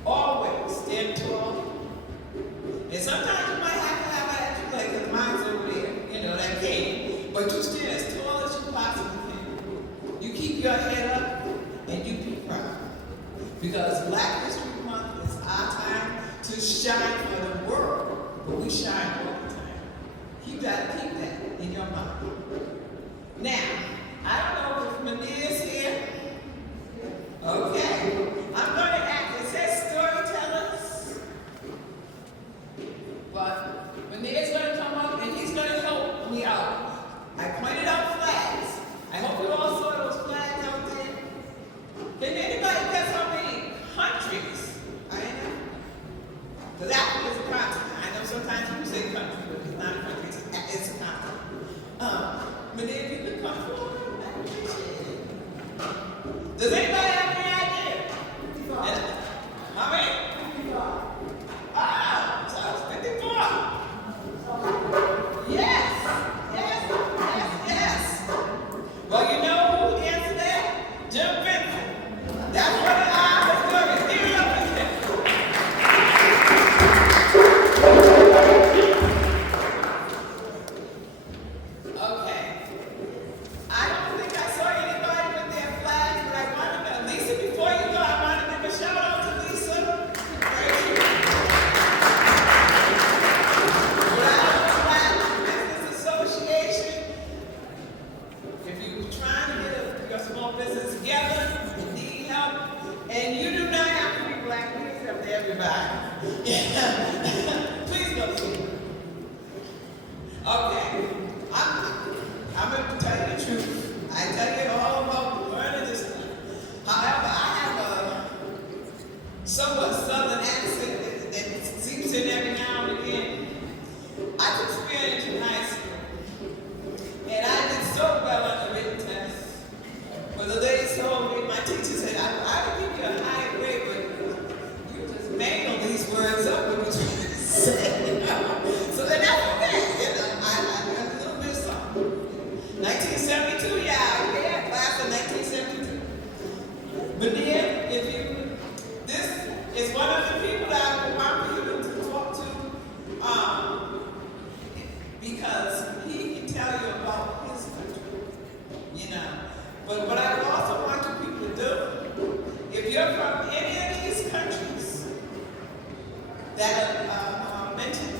Always stand tall. And sometimes you might have to have an extra leg because mine's over there, you know, that game. But you stand as tall as you possibly can. You keep your head up and you be proud. Because Black History Month is our time to shine. shine for the world, but we shine all the time. Keep that in your mind. Now, I don't know if Mania's here. Okay. I'm going to act. It says storytellers. But Mania's going to come up and he's going to help me out. I pointed out flags. I hope you all saw those flags out there. Can anybody guess how many countries are in it? Because Africa is a continent. I know sometimes people say country, but it's not a country. It's a continent. Many of you can come forward. I appreciate it. Does anybody have any idea? How many? So I was 54. Yes. Well, you know who answered that? Jim Vincent. That's what I was doing. Give it up with him. Okay. I don't think I saw anybody with their flags, but I wanted to, Lisa, before you go, I want to give a shout out to Lisa. Black Business Association. If you're trying to get your small business together, you need help, and you do not have to be black, please help everybody. Please go see it. Okay. I'm going to tell you the truth. I tell you all about learning this stuff. However, I have a somewhat southern accent that seeps in every now and again. I took Spanish in high school, and I did so well on the written test. But the lady told me, my teacher said, I would give you a higher grade, but you just mangle these words up when you're trying to say. So then that's okay. I learned a little bit of something. 1972, yeah, class of 1972. But then, this is one of the people that I want you to talk to, because he can tell you about his country, But what I also want you people to do, if you're from any of these countries that are mentioned,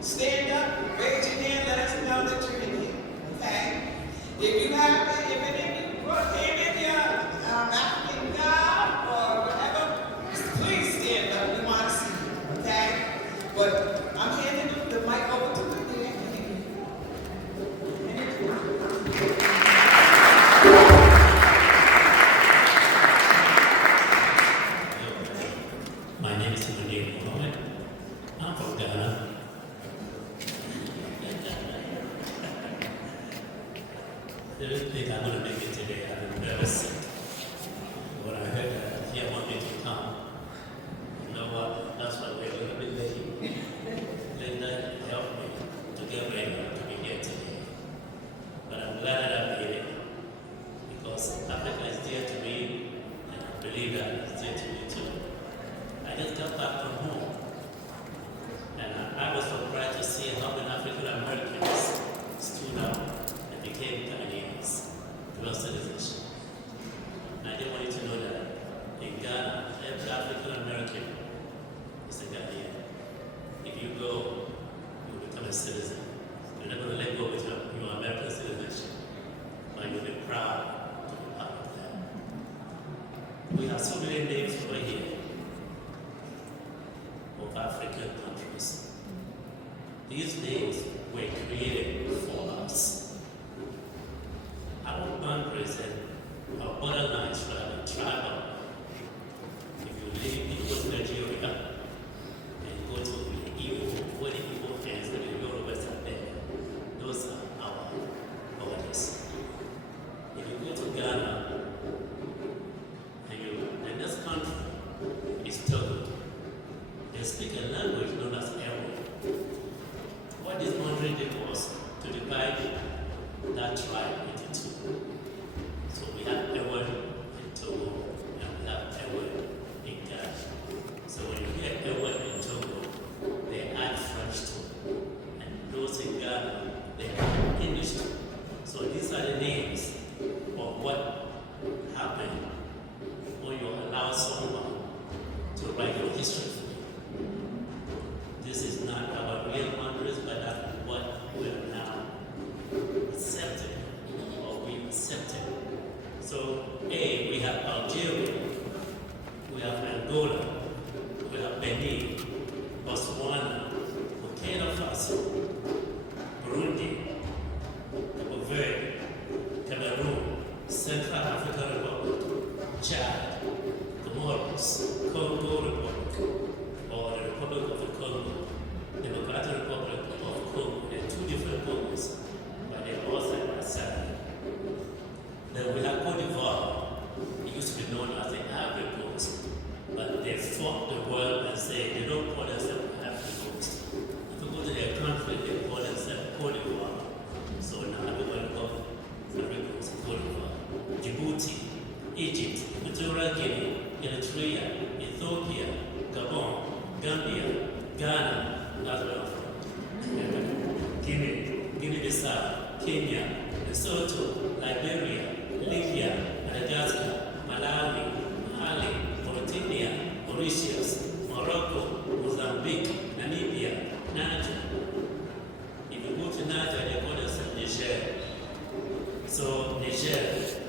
stand up, raise your hand, let us know that you're in here, okay? If any of you came in here, African God or whatever, please stand up. We want to see you, okay? But I'm handing the mic over to the My name is Mohammed. I'm from Ghana. I didn't think I'm going to make it today. I'm nervous. When I heard that he wanted me to come, you know what? That's why we're a little bit late. Linda helped me to get ready to be here today. But I'm glad that I made it because Africa is dear to me, and I believe that it's dear to me too. I just got back from home, and I was surprised to see how many African Americans stood up and became Ghanaians, dual citizenship. And I just want you to know that in Ghana, every African American is a Ghanaian. If you go, you will become a citizen. You're not going to let go with your American citizenship, but you'll be proud to be part of that. We have so many names over here of African countries. These names were created for us. Our boundaries and our borderlines rather tribal. If you live in West Nigeria and go to the Igbo, where the Igbo fans, when you go to West there, those are our borders. If you go to Ghana, and this country is Togo, they speak a language known as Ewe. What this boundary did was to divide that tribe into two. So we have Ewe in Togo, and Ghana, that's where I'm from. Guinea-Bissau, Kenya, Lesotho, Liberia, Libya, Madagascar, Malawi, Mali, Mauritania, Mauritius, Morocco, Mozambique, Namibia, Niger. If you go to Niger, they call us Niger. So Niger,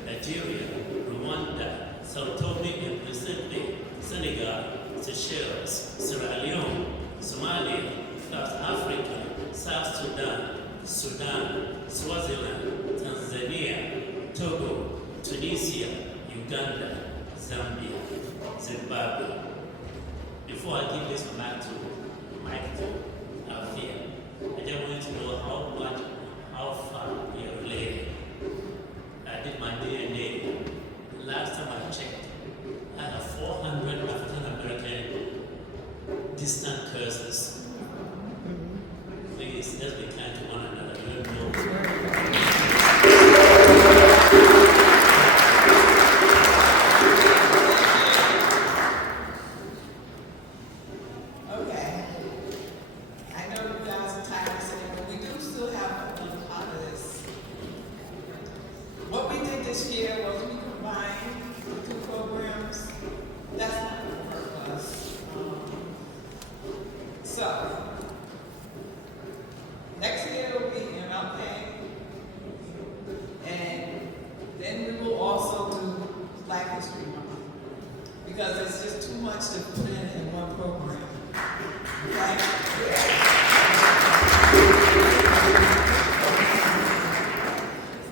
Nigeria, Rwanda, Sao Tome and Principe, Senegal, Seychelles, Sierra Leone, Somalia, South Africa, South Sudan, Sudan, Swaziland, Tanzania, Togo, Tunisia, Uganda, Zambia, Zimbabwe. Before I give this mic to Althea, I just want to know how far we are related. I did my DNA. Last time I checked, I have 400 African American distant cousins. Please, let's be kind to one another. You don't know. Okay. I know you guys are tired of saying, but we do still have one part of this. What we did this year was we combined the two programs. That's not what the work was. So, next year will be MLK. And then we will also do Black History Month. Because it's just too much to put in one program. Okay?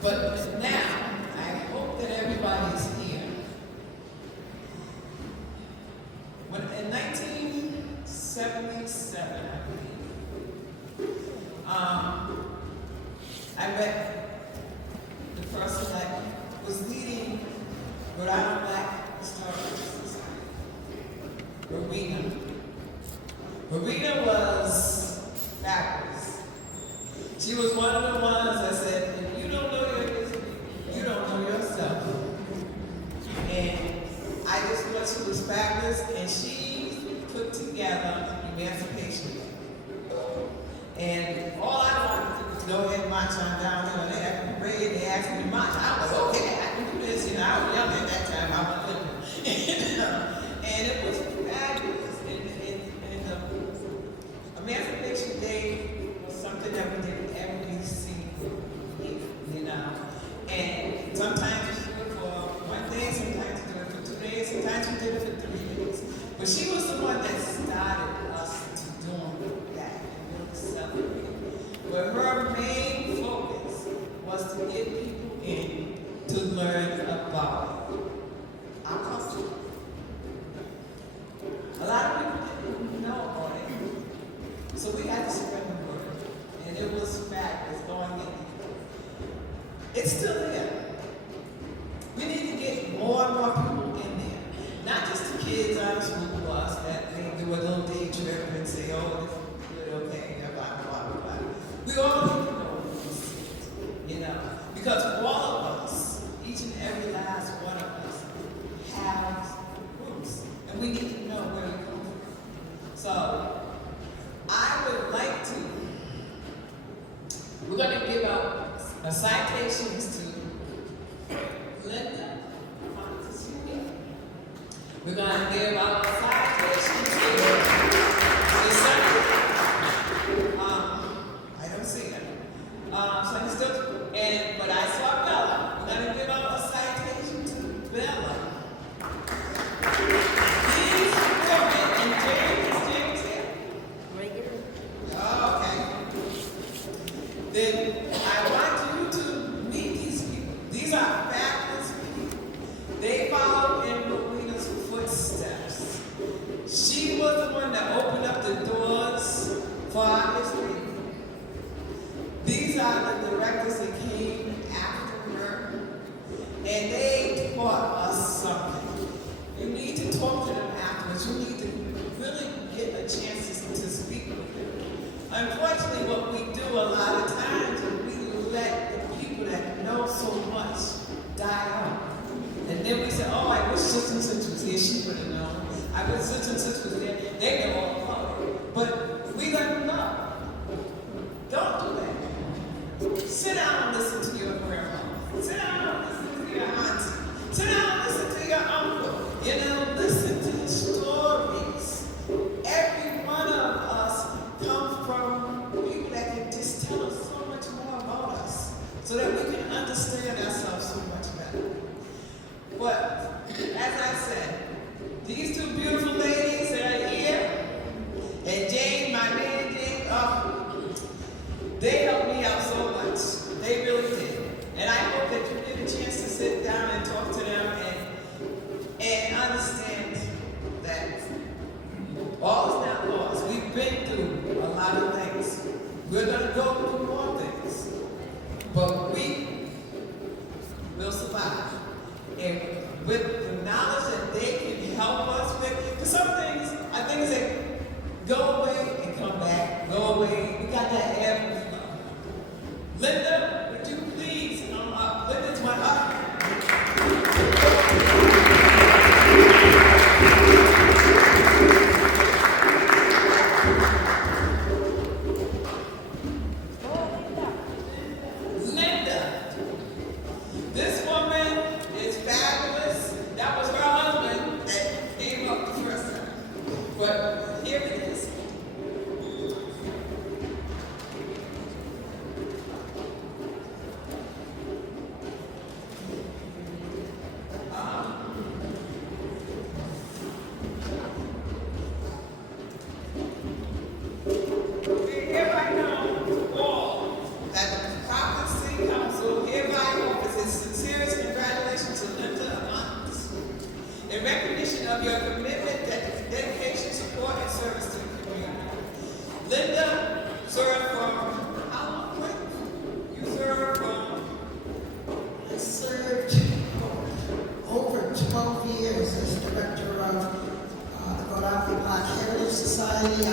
But now, I hope that everybody's here. When in 1977, I believe, I met the person that was leading Rhode Island Black Historical Society, Rowena. Rowena was fabulous. She was one of the ones that said, if you don't know your history, you don't know yourself. And I just thought she was fabulous, and she put together Emancipation Day. And all I wanted to do was go ahead and march on down there. They had me ready, they asked me to march. I was okay, I can do this. I was young at that time, I was living. And it was fabulous. And Emancipation Day was something that we did every single year, And sometimes we do it for 1 day, sometimes we do it for 2 days, sometimes we did it for 3 days. But she was the one that started us to doing that and really celebrate. But her main focus was to get people in to learn about our culture. A lot of people didn't know about it. So we had to spread the word. And it was fabulous going in. It's still there. We need to get more and more people in there. Not just the kids on the school bus that they do a little day trip and say, oh, this is good, okay, blah, blah, blah, blah. We all need to know this, because all of us, each and every last one of us, have roots, and we need to know where we come from. So, I would like to, we're going to give out citations to Linda. We're going to give out citations to the senator. I don't see it. So he's still, but I saw Bella. We're going to give out a citation to Bella. These women, and James here? Right here. Okay. Then I want you to meet these people. These are fabulous people. They follow in Rowena's footsteps. She was the one that opened up the doors for our history. These are the directors that came after her, and they taught us something. You need to talk to them afterwards. You need to really get a chance to speak with them. Unfortunately, what we do a lot of times is we let the people that know so much die out. And then we say, oh, I wish such and such was here, she would have known. I wish such and such was there, they know all about it. But they helped me out so much. They really did. And I hope that you get a chance to sit down and talk to them and understand that all is not lost. We've been through a lot of things. We're going to go through more things. But we will survive. And with the knowledge that they can help us with, because some things, I think it's like, go away and come back, go away. We got that ebb and flow. Linda, would you please come up? Linda's my heart. Linda, this woman is fabulous. That was her husband that came up the first time. But here it is. We hereby know to all that the Providence City Council hereby offers its sincerest congratulations to Linda Amontes in recognition of your commitment, dedication, support, and service to the community. Linda served for how long? Quick? You served from I served for over 12 years as director of the Rhode Island Black Heritage Society. I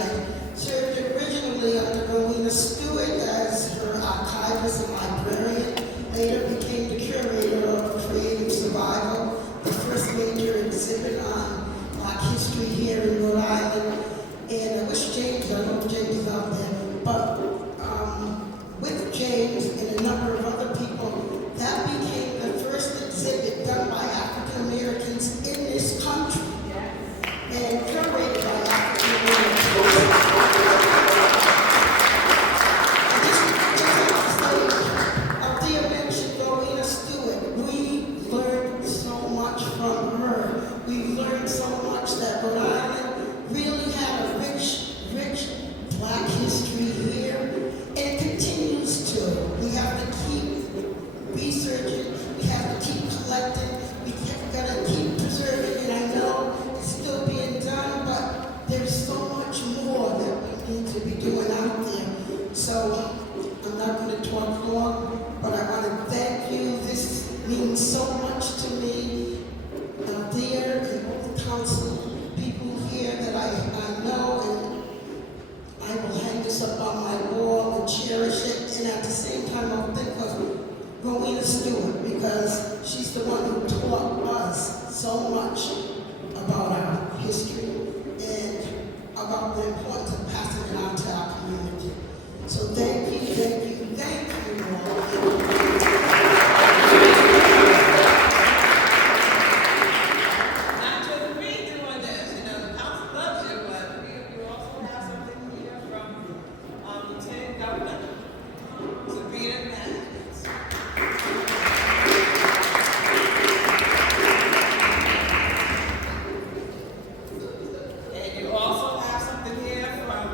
served originally under Rowena Stewart as her archivist and librarian. Later became the curator of Creative Survival, the first major exhibit on Black history here in Rhode Island. And I wish James, I know James is out there, but with James and a number of other people, that became the first exhibit done by African Americans in this country and curated by African Americans. Althea mentioned Rowena Stewart. We learned so much from her. We learned so much that Rhode Island really had a rich Black history here, and continues to. We have to keep researching, we have to keep collecting, we got to keep preserving it. I know it's still being done, but there's so much more that we need to be doing out there. So I'm not going to talk long, but I want to thank you. This means so much to me. There and all the council people here that I know, and I will hang this up on my wall and cherish it. And at the same time, I'll think of Rowena Stewart, because she's the one who taught us so much about our history and about the importance of passing it on to our community. So thank you all. not just me doing this. You know, the council loves you, but we also have something here from Lieutenant Governor Sabrina Matthews. And you also have something here from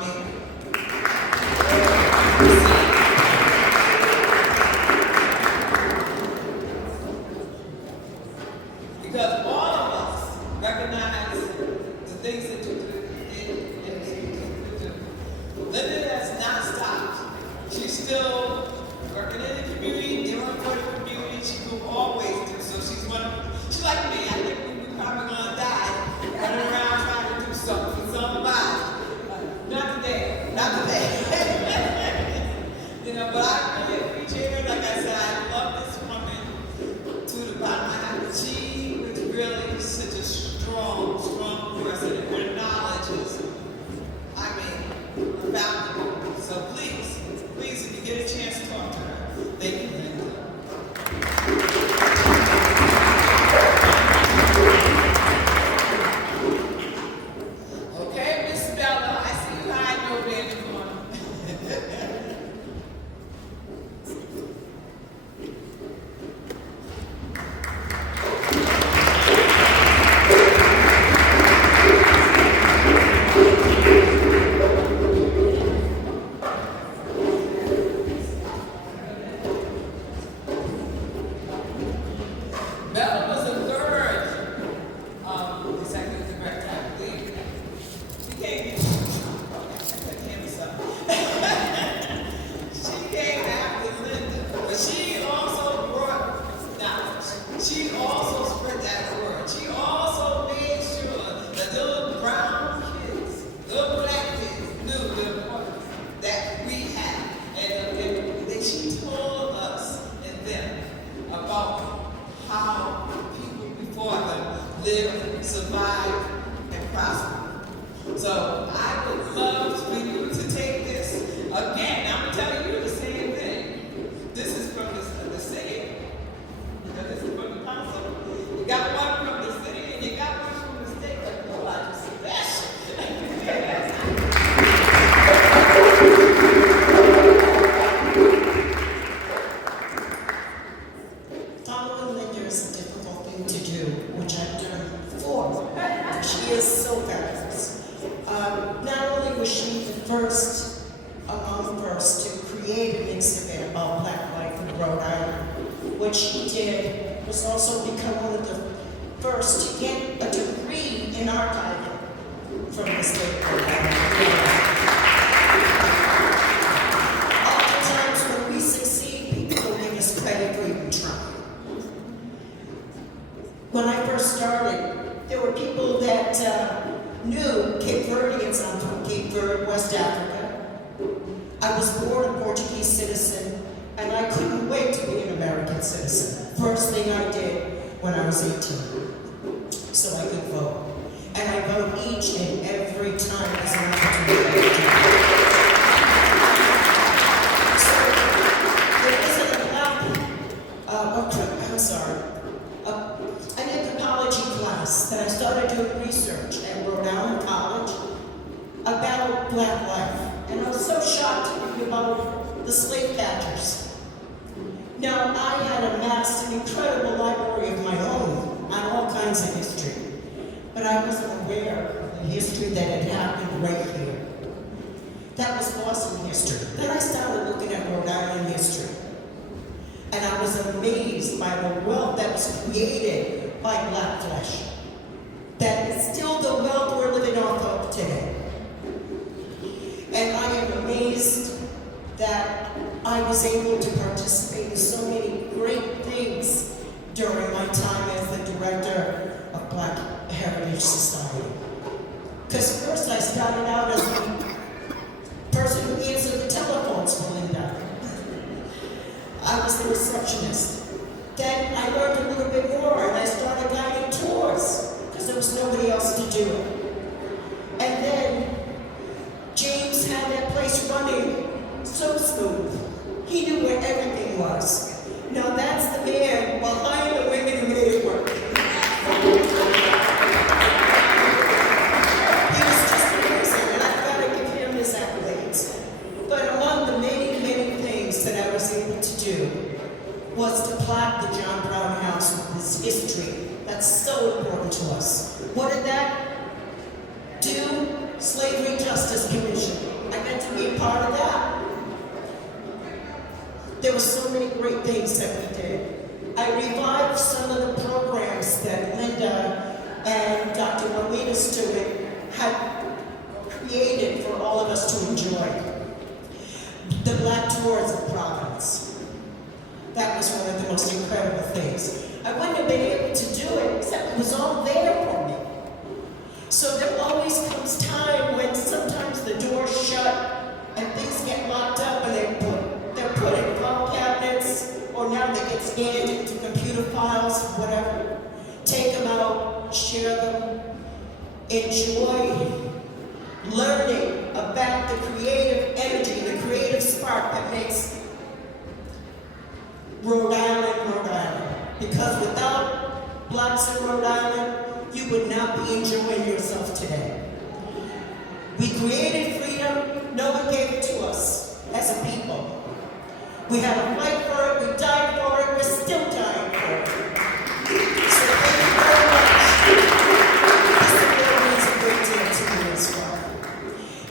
Mayor. Because all of us recognize the things that you do. Linda has not stopped. She's still working in the community, doing for the community. She will always do so. She's like me. I think we're probably gonna die running around trying to do something for somebody. Not today. You know, but I really appreciate her. Like I said, I love this woman to the bottom. She was really such a strong person. Her knowledge is, I mean, valuable. So please, if you get a chance to first, among the first, to create an exhibit about Black life in Rhode Island. What she did was also become one of the first to get a degree in archiving from the state of Rhode Island. Oftentimes when we succeed, people don't give us credit for even trying. When I first started, there were people that knew Cape Verdeans. I'm from Cape Verde, West Africa. I was born a Portuguese citizen, and I couldn't wait to be an American citizen. First thing I did when I was 18, so I could vote. And I vote each and every time as an opportunity. So there isn't an anthropology class that I started doing research at Rhode Island College about Black life. And I was so shocked to read about the slave catchers. Now, I had amassed an incredible library of my own on all kinds of history, but I wasn't aware of the history that had happened right here. That was Boston history. Then I started looking at Rhode Island history, and I was amazed by the wealth that was created by Black flesh. That is still the wealth we're living off of today. And I am amazed that I was able to participate in so many great things during my time as the director of Black Heritage Society. Because first I started out as the person who answered the telephones for Linda. I was the receptionist. Then I learned a little bit more and I started guiding tours because there was nobody else to do it. And then James had that place running so smooth. He knew where everything was. Now that's the man behind the women who made it work. He was just amazing, and I've got to give him his accolades. But among the many, many things that I was able to do was to plaque the John Brown House with his history. That's so important to us. What did that do? Slavery Justice Commission. I got to be a part of that. There were so many great things that we did. I revived some of the programs that Linda and Dr. Marlena Stewart had created for all of us to enjoy. The Black Tours of Providence. That was one of the most incredible things. I wouldn't have been able to do it except it was all there for me. So there always comes time when sometimes the door's shut and things get locked up and they're put in file cabinets, or now they get scanned into computer files, whatever. Take them out, share them, enjoy learning about the creative energy, the creative spark that makes Rhode Island, Rhode Island. Because without Blacks in Rhode Island, you would not be enjoying yourself today. We created freedom, no one gave it to us as a people. We had to fight for it, we died for it, we're still dying for it. So thank you very much. This award means a great deal to me as well.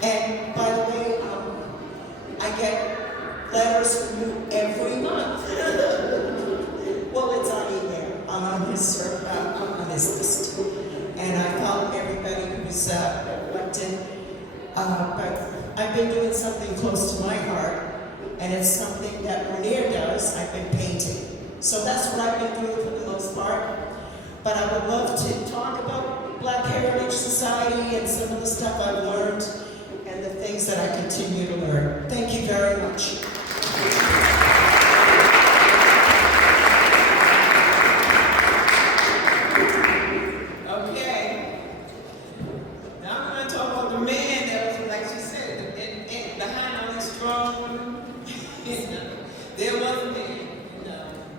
And by the way, I get letters from you every month. Well, it's on email. I'm on his list. And I follow everybody who's elected. But I've been doing something close to my heart, and it's something that Rainier does. I've been painting. So that's what I've been doing for the most part. But I would love to talk about Black Heritage Society and some of the stuff I've learned and the things that I continue to learn. Thank you very much. Okay. Now I'm going to talk about the man that was, like she said, behind all these strong women. There was a man.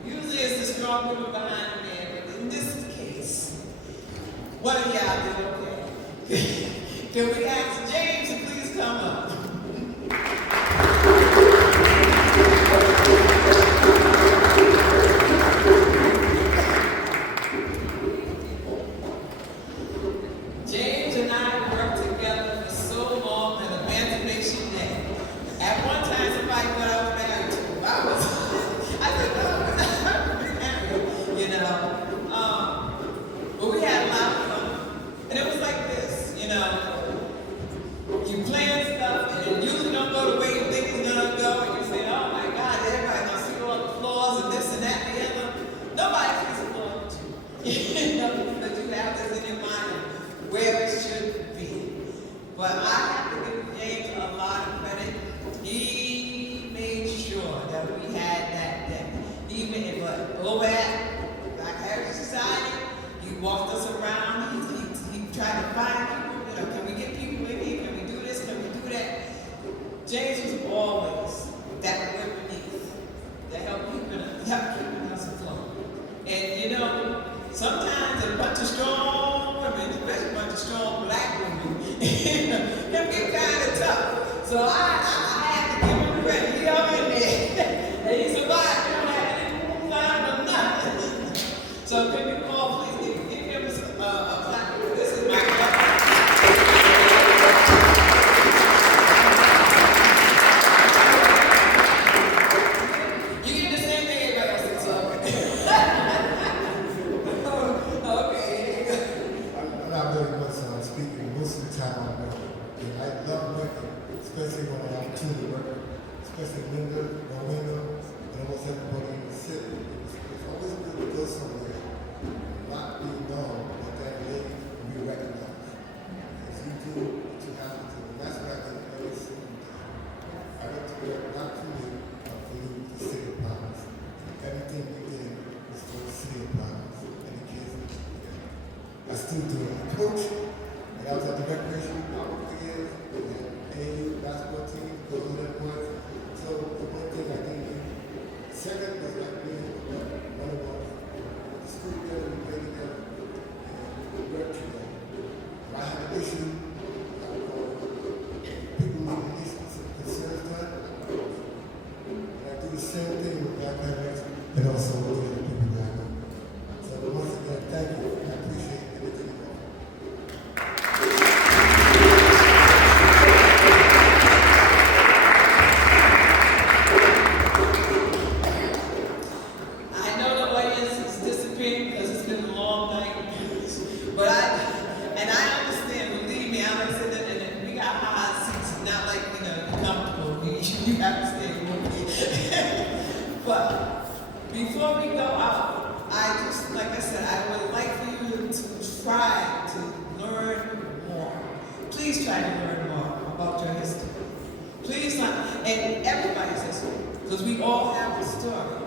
Usually it's the strong women behind the man, but in this case, one of y'all did okay. Can we ask James to please come up? James and I worked together for so long at Emancipation you plan stuff and it usually don't go the way you think it's gonna go, and you say, oh my God, everybody gonna see all the flaws and this and that and the other. Nobody sees a flaw with you. You know, because you have this in your mind of where it should be. But I have to give James a lot of credit. He made sure that we had that day. He made, but over at Black Heritage Society, he walked us around. He tried to find people. You know, can we get people in here? Can we do this? Can we do that? James was always that we're beneath, that help keeping us afloat. And you know, sometimes a bunch of strong women, especially a bunch of strong black women, can get kind of tough. So I have to give him credit. He hung in there. And he survived. He don't have any line or nothing. So can you all please give him a clap? This is my clap. You get the same thing everybody else thinks of. Okay. I'm not very much speaking most of the time on record. And I love working, especially when I have opportunity to work, especially Linda, Rowena, and almost everybody in the city. It's always good to go somewhere and not be known, but that lady will be recognized. Because you do what you have to do. And that's what I think every single day. I got to work not for me, but for you, the city of Providence. Everything we did was for the city of Providence and the kids that you did. I still do it. I coach, and I was at the recreation department for years, and AU basketball team, go to that point. So the one thing I think, second was like being one of the school together, we play together, and we work together. If I have an issue, I call people with an issue, concerns done, and I do the same thing with Black Heritage and also with the other people that I know. So once again, thank you. I appreciate everything you do. I know the audience is disappearing because it's been a long night. But I understand, believe me, I like said that, and we got high seats, not like, you know, comfortable. You have to stay with me. But before we go out, I just, like I said, I would like for you to try to learn more. Please try to learn more about your history. Please not, and everybody's history, because we all have a story.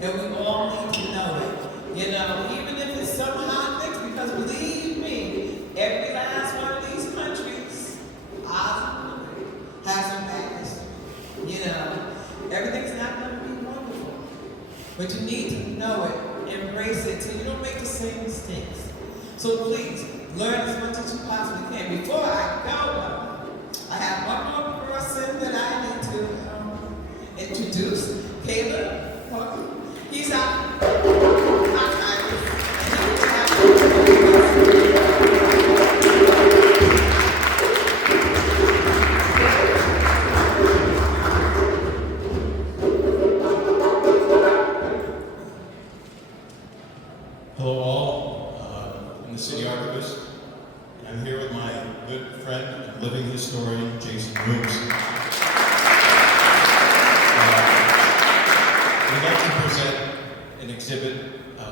And we all need to know it. You know, even if it's some hot things, because believe me, every last one of these countries, Oz has some bad history. You know, everything's not going to be wonderful. But you need to know it, embrace it, so you don't make the same mistakes. So please, learn as much as you possibly can. Before I go, I have one more person that I need to introduce. Caleb Parker. He's out. Hello all, I'm the city archivist, and I'm here with my good friend and living historian, Jason Rooms. We'd like to present an exhibit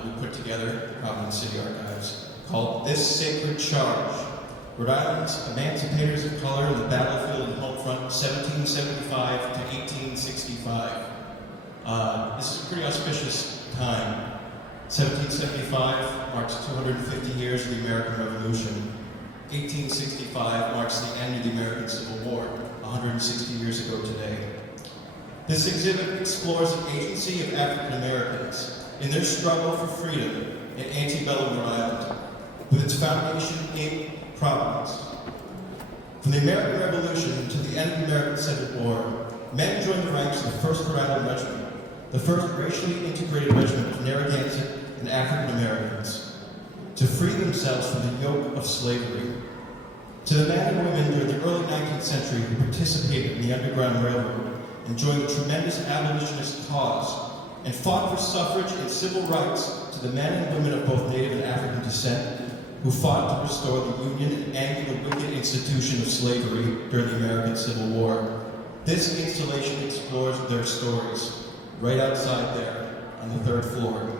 we put together at the Providence City Archives called This Sacred Charge, Rhode Island's Emancipators of Color in the Battlefield and Homefront, 1775 to 1865. This is a pretty auspicious time. 1775 marks 250 years of the American Revolution. 1865 marks the end of the American Civil War, 160 years ago today. This exhibit explores the agency of African Americans in their struggle for freedom in antebellum Rhode Island, with its foundation in Providence. From the American Revolution to the end of the American Civil War, men joined the ranks of the 1st Rhode Island Regiment, the first racially integrated regiment of Narragansett and African Americans, to free themselves from the yoke of slavery. To the men and women during the early 19th century who participated in the Underground Railroad and joined the tremendous abolitionist cause and fought for suffrage and civil rights, to the men and women of both Native and African descent, who fought to restore the Union and end the wicked institution of slavery during the American Civil War. This installation explores their stories, right outside there on the 3rd floor.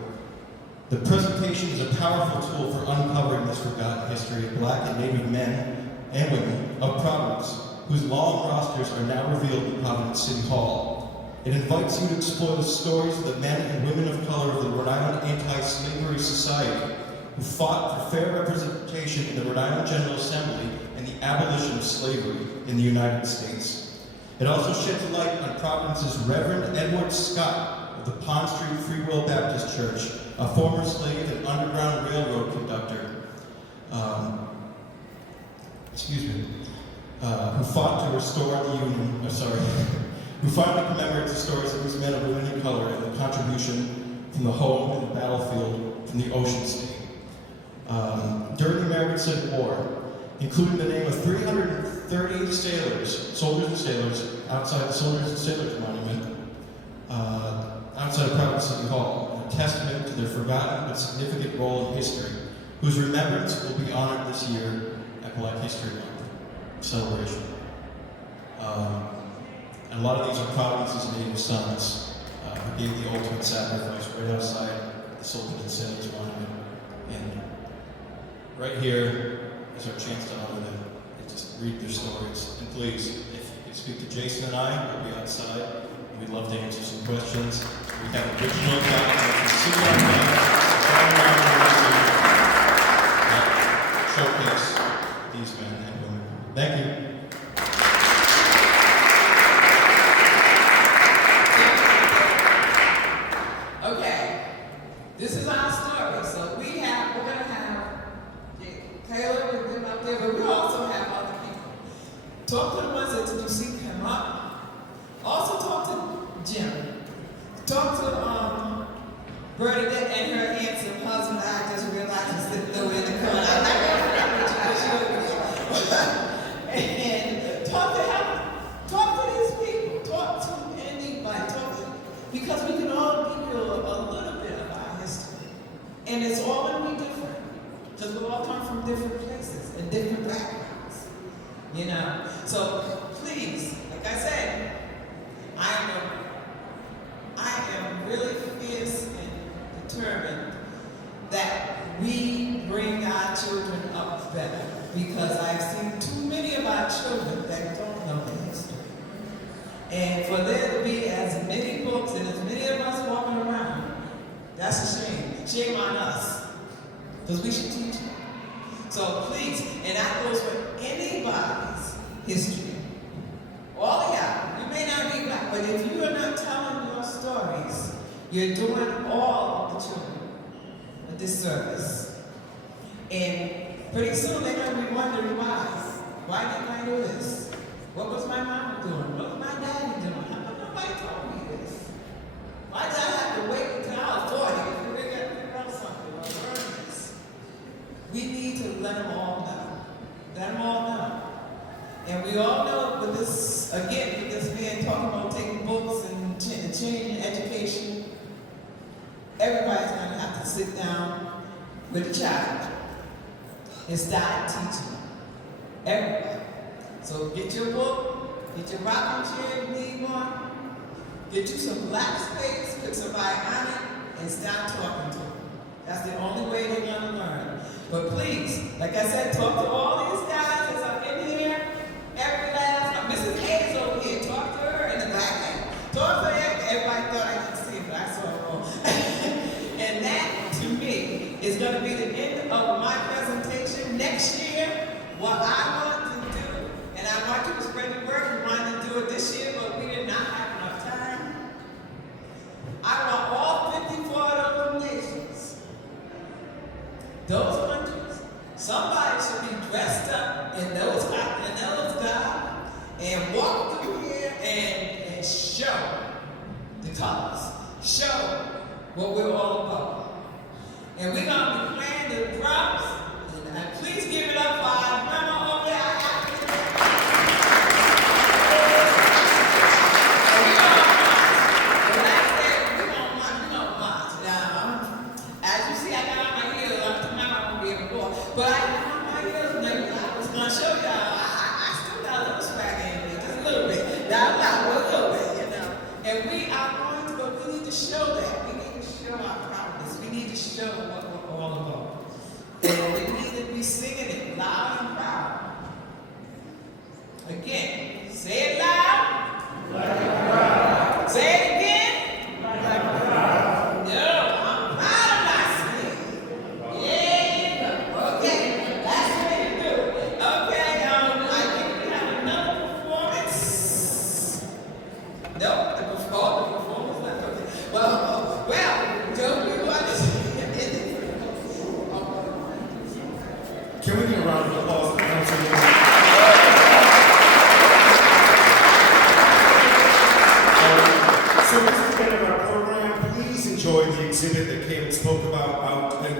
The presentation is a powerful tool for uncovering this forgotten history of Black and Native men and women of Providence, whose long rosters are now revealed in Providence City Hall. It invites you to explore the stories of the men and women of color of the Rhode Island Anti-Slavery Society, who fought for fair representation in the Rhode Island General Assembly and the abolition of slavery in the United States. It also sheds light on Providence's Reverend Edward Scott of the Pond Street Free Will Baptist Church, a former slave and Underground Railroad conductor, who fought to restore the Union, who finally commemorates the stories of these men and women of color and the contribution from the home and the battlefield from the ocean state. During the American Civil War, including the name of 330 sailors, soldiers and sailors, outside the Soldiers and Sailors Monument, outside of Providence City Hall, a testament to their forgotten but significant role in history, whose remembrance will be honored this year at Black History Month celebration. And a lot of these are Providence's native sons who gave the ultimate sacrifice right outside the Soldiers and Sailors Monument. And right here is our chance to honor them and just read their stories. And please, if you could speak to Jason and I, we'll be outside. We'd love to answer some questions. We have original documents from City that showcase these men and women. Thank you. Okay, this is our story. So we're gonna have Caleb and them out there, but we also have other people. Talk to the ones that you see come up. Also talk to Jim. Talk to Bernadette and her handsome husband. I just realized he's sitting over in the corner. I'm not gonna with you, and talk to him. Talk to these people. Talk to anybody. Because we can all give you a little bit of our history. And it's all going to be different. Because we all come from different places and different backgrounds. You know? So please, like I said, I am really fierce and determined that we bring our children up better. Because I've seen too many of our children that don't know the history. And for there to be as many books and as many of us walking around, that's a shame. Shame on us. Because we should teach it. So please, and that goes for anybody's history. All of y'all, you may not be Black, but if you are not telling your stories, you're doing all of the children a disservice. And pretty soon they're going to be wondering why. Why didn't I do this? What was my mama doing? What was my daddy doing? How come nobody told me this? Why did I have to wait until I was 40 to figure out something or learn this? We need to let them all know. Let them all know. And we all know with this, again, with this man talking about taking books and changing education, everybody's going to have to sit down with a child and start teaching. Everybody. So get your book, get your rocking chair if you need one, get you some black space, put somebody on it, and start talking to them. That's the only way they're going to learn. But please, like I said, talk to all these guys that's up in here, every last one. Mrs. Hayes over here, talk to her in the back. Talk to her. Everybody thought I didn't see it, but I saw it all. And that, to me, is going to be the end of my presentation. Next year, what I want to do, and I want you to spread the word. We wanted to do it this year, but we did not have enough time. I want all 54 of those nations, those countries, somebody should be dressed up in those gowns and walk through here and show the colors, show what we're all about. And we're going to be playing the drums, and please give it up for our grandma over there. But Say it loud. Say it again. No, I'm proud of my city. Yeah. Okay, that's the way to do it. Okay, I think we have another performance. Nope, the performance not okay. Well, don't we want to Can we get a round of applause for Councilman? So this is the end of our program. Please enjoy the exhibit that Caleb spoke about. And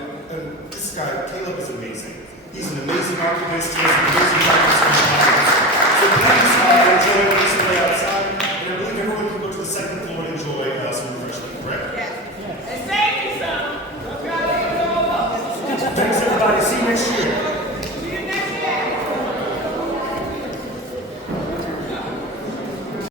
this guy, Caleb, is amazing. He's an amazing archivist. He has an amazing practice in Chicago. So please enjoy this way outside. And I believe everyone can go to the second floor and enjoy some refreshment, correct? Yes. And thank you, son. Don't try to leave it all up. Thanks, everybody. See you next year.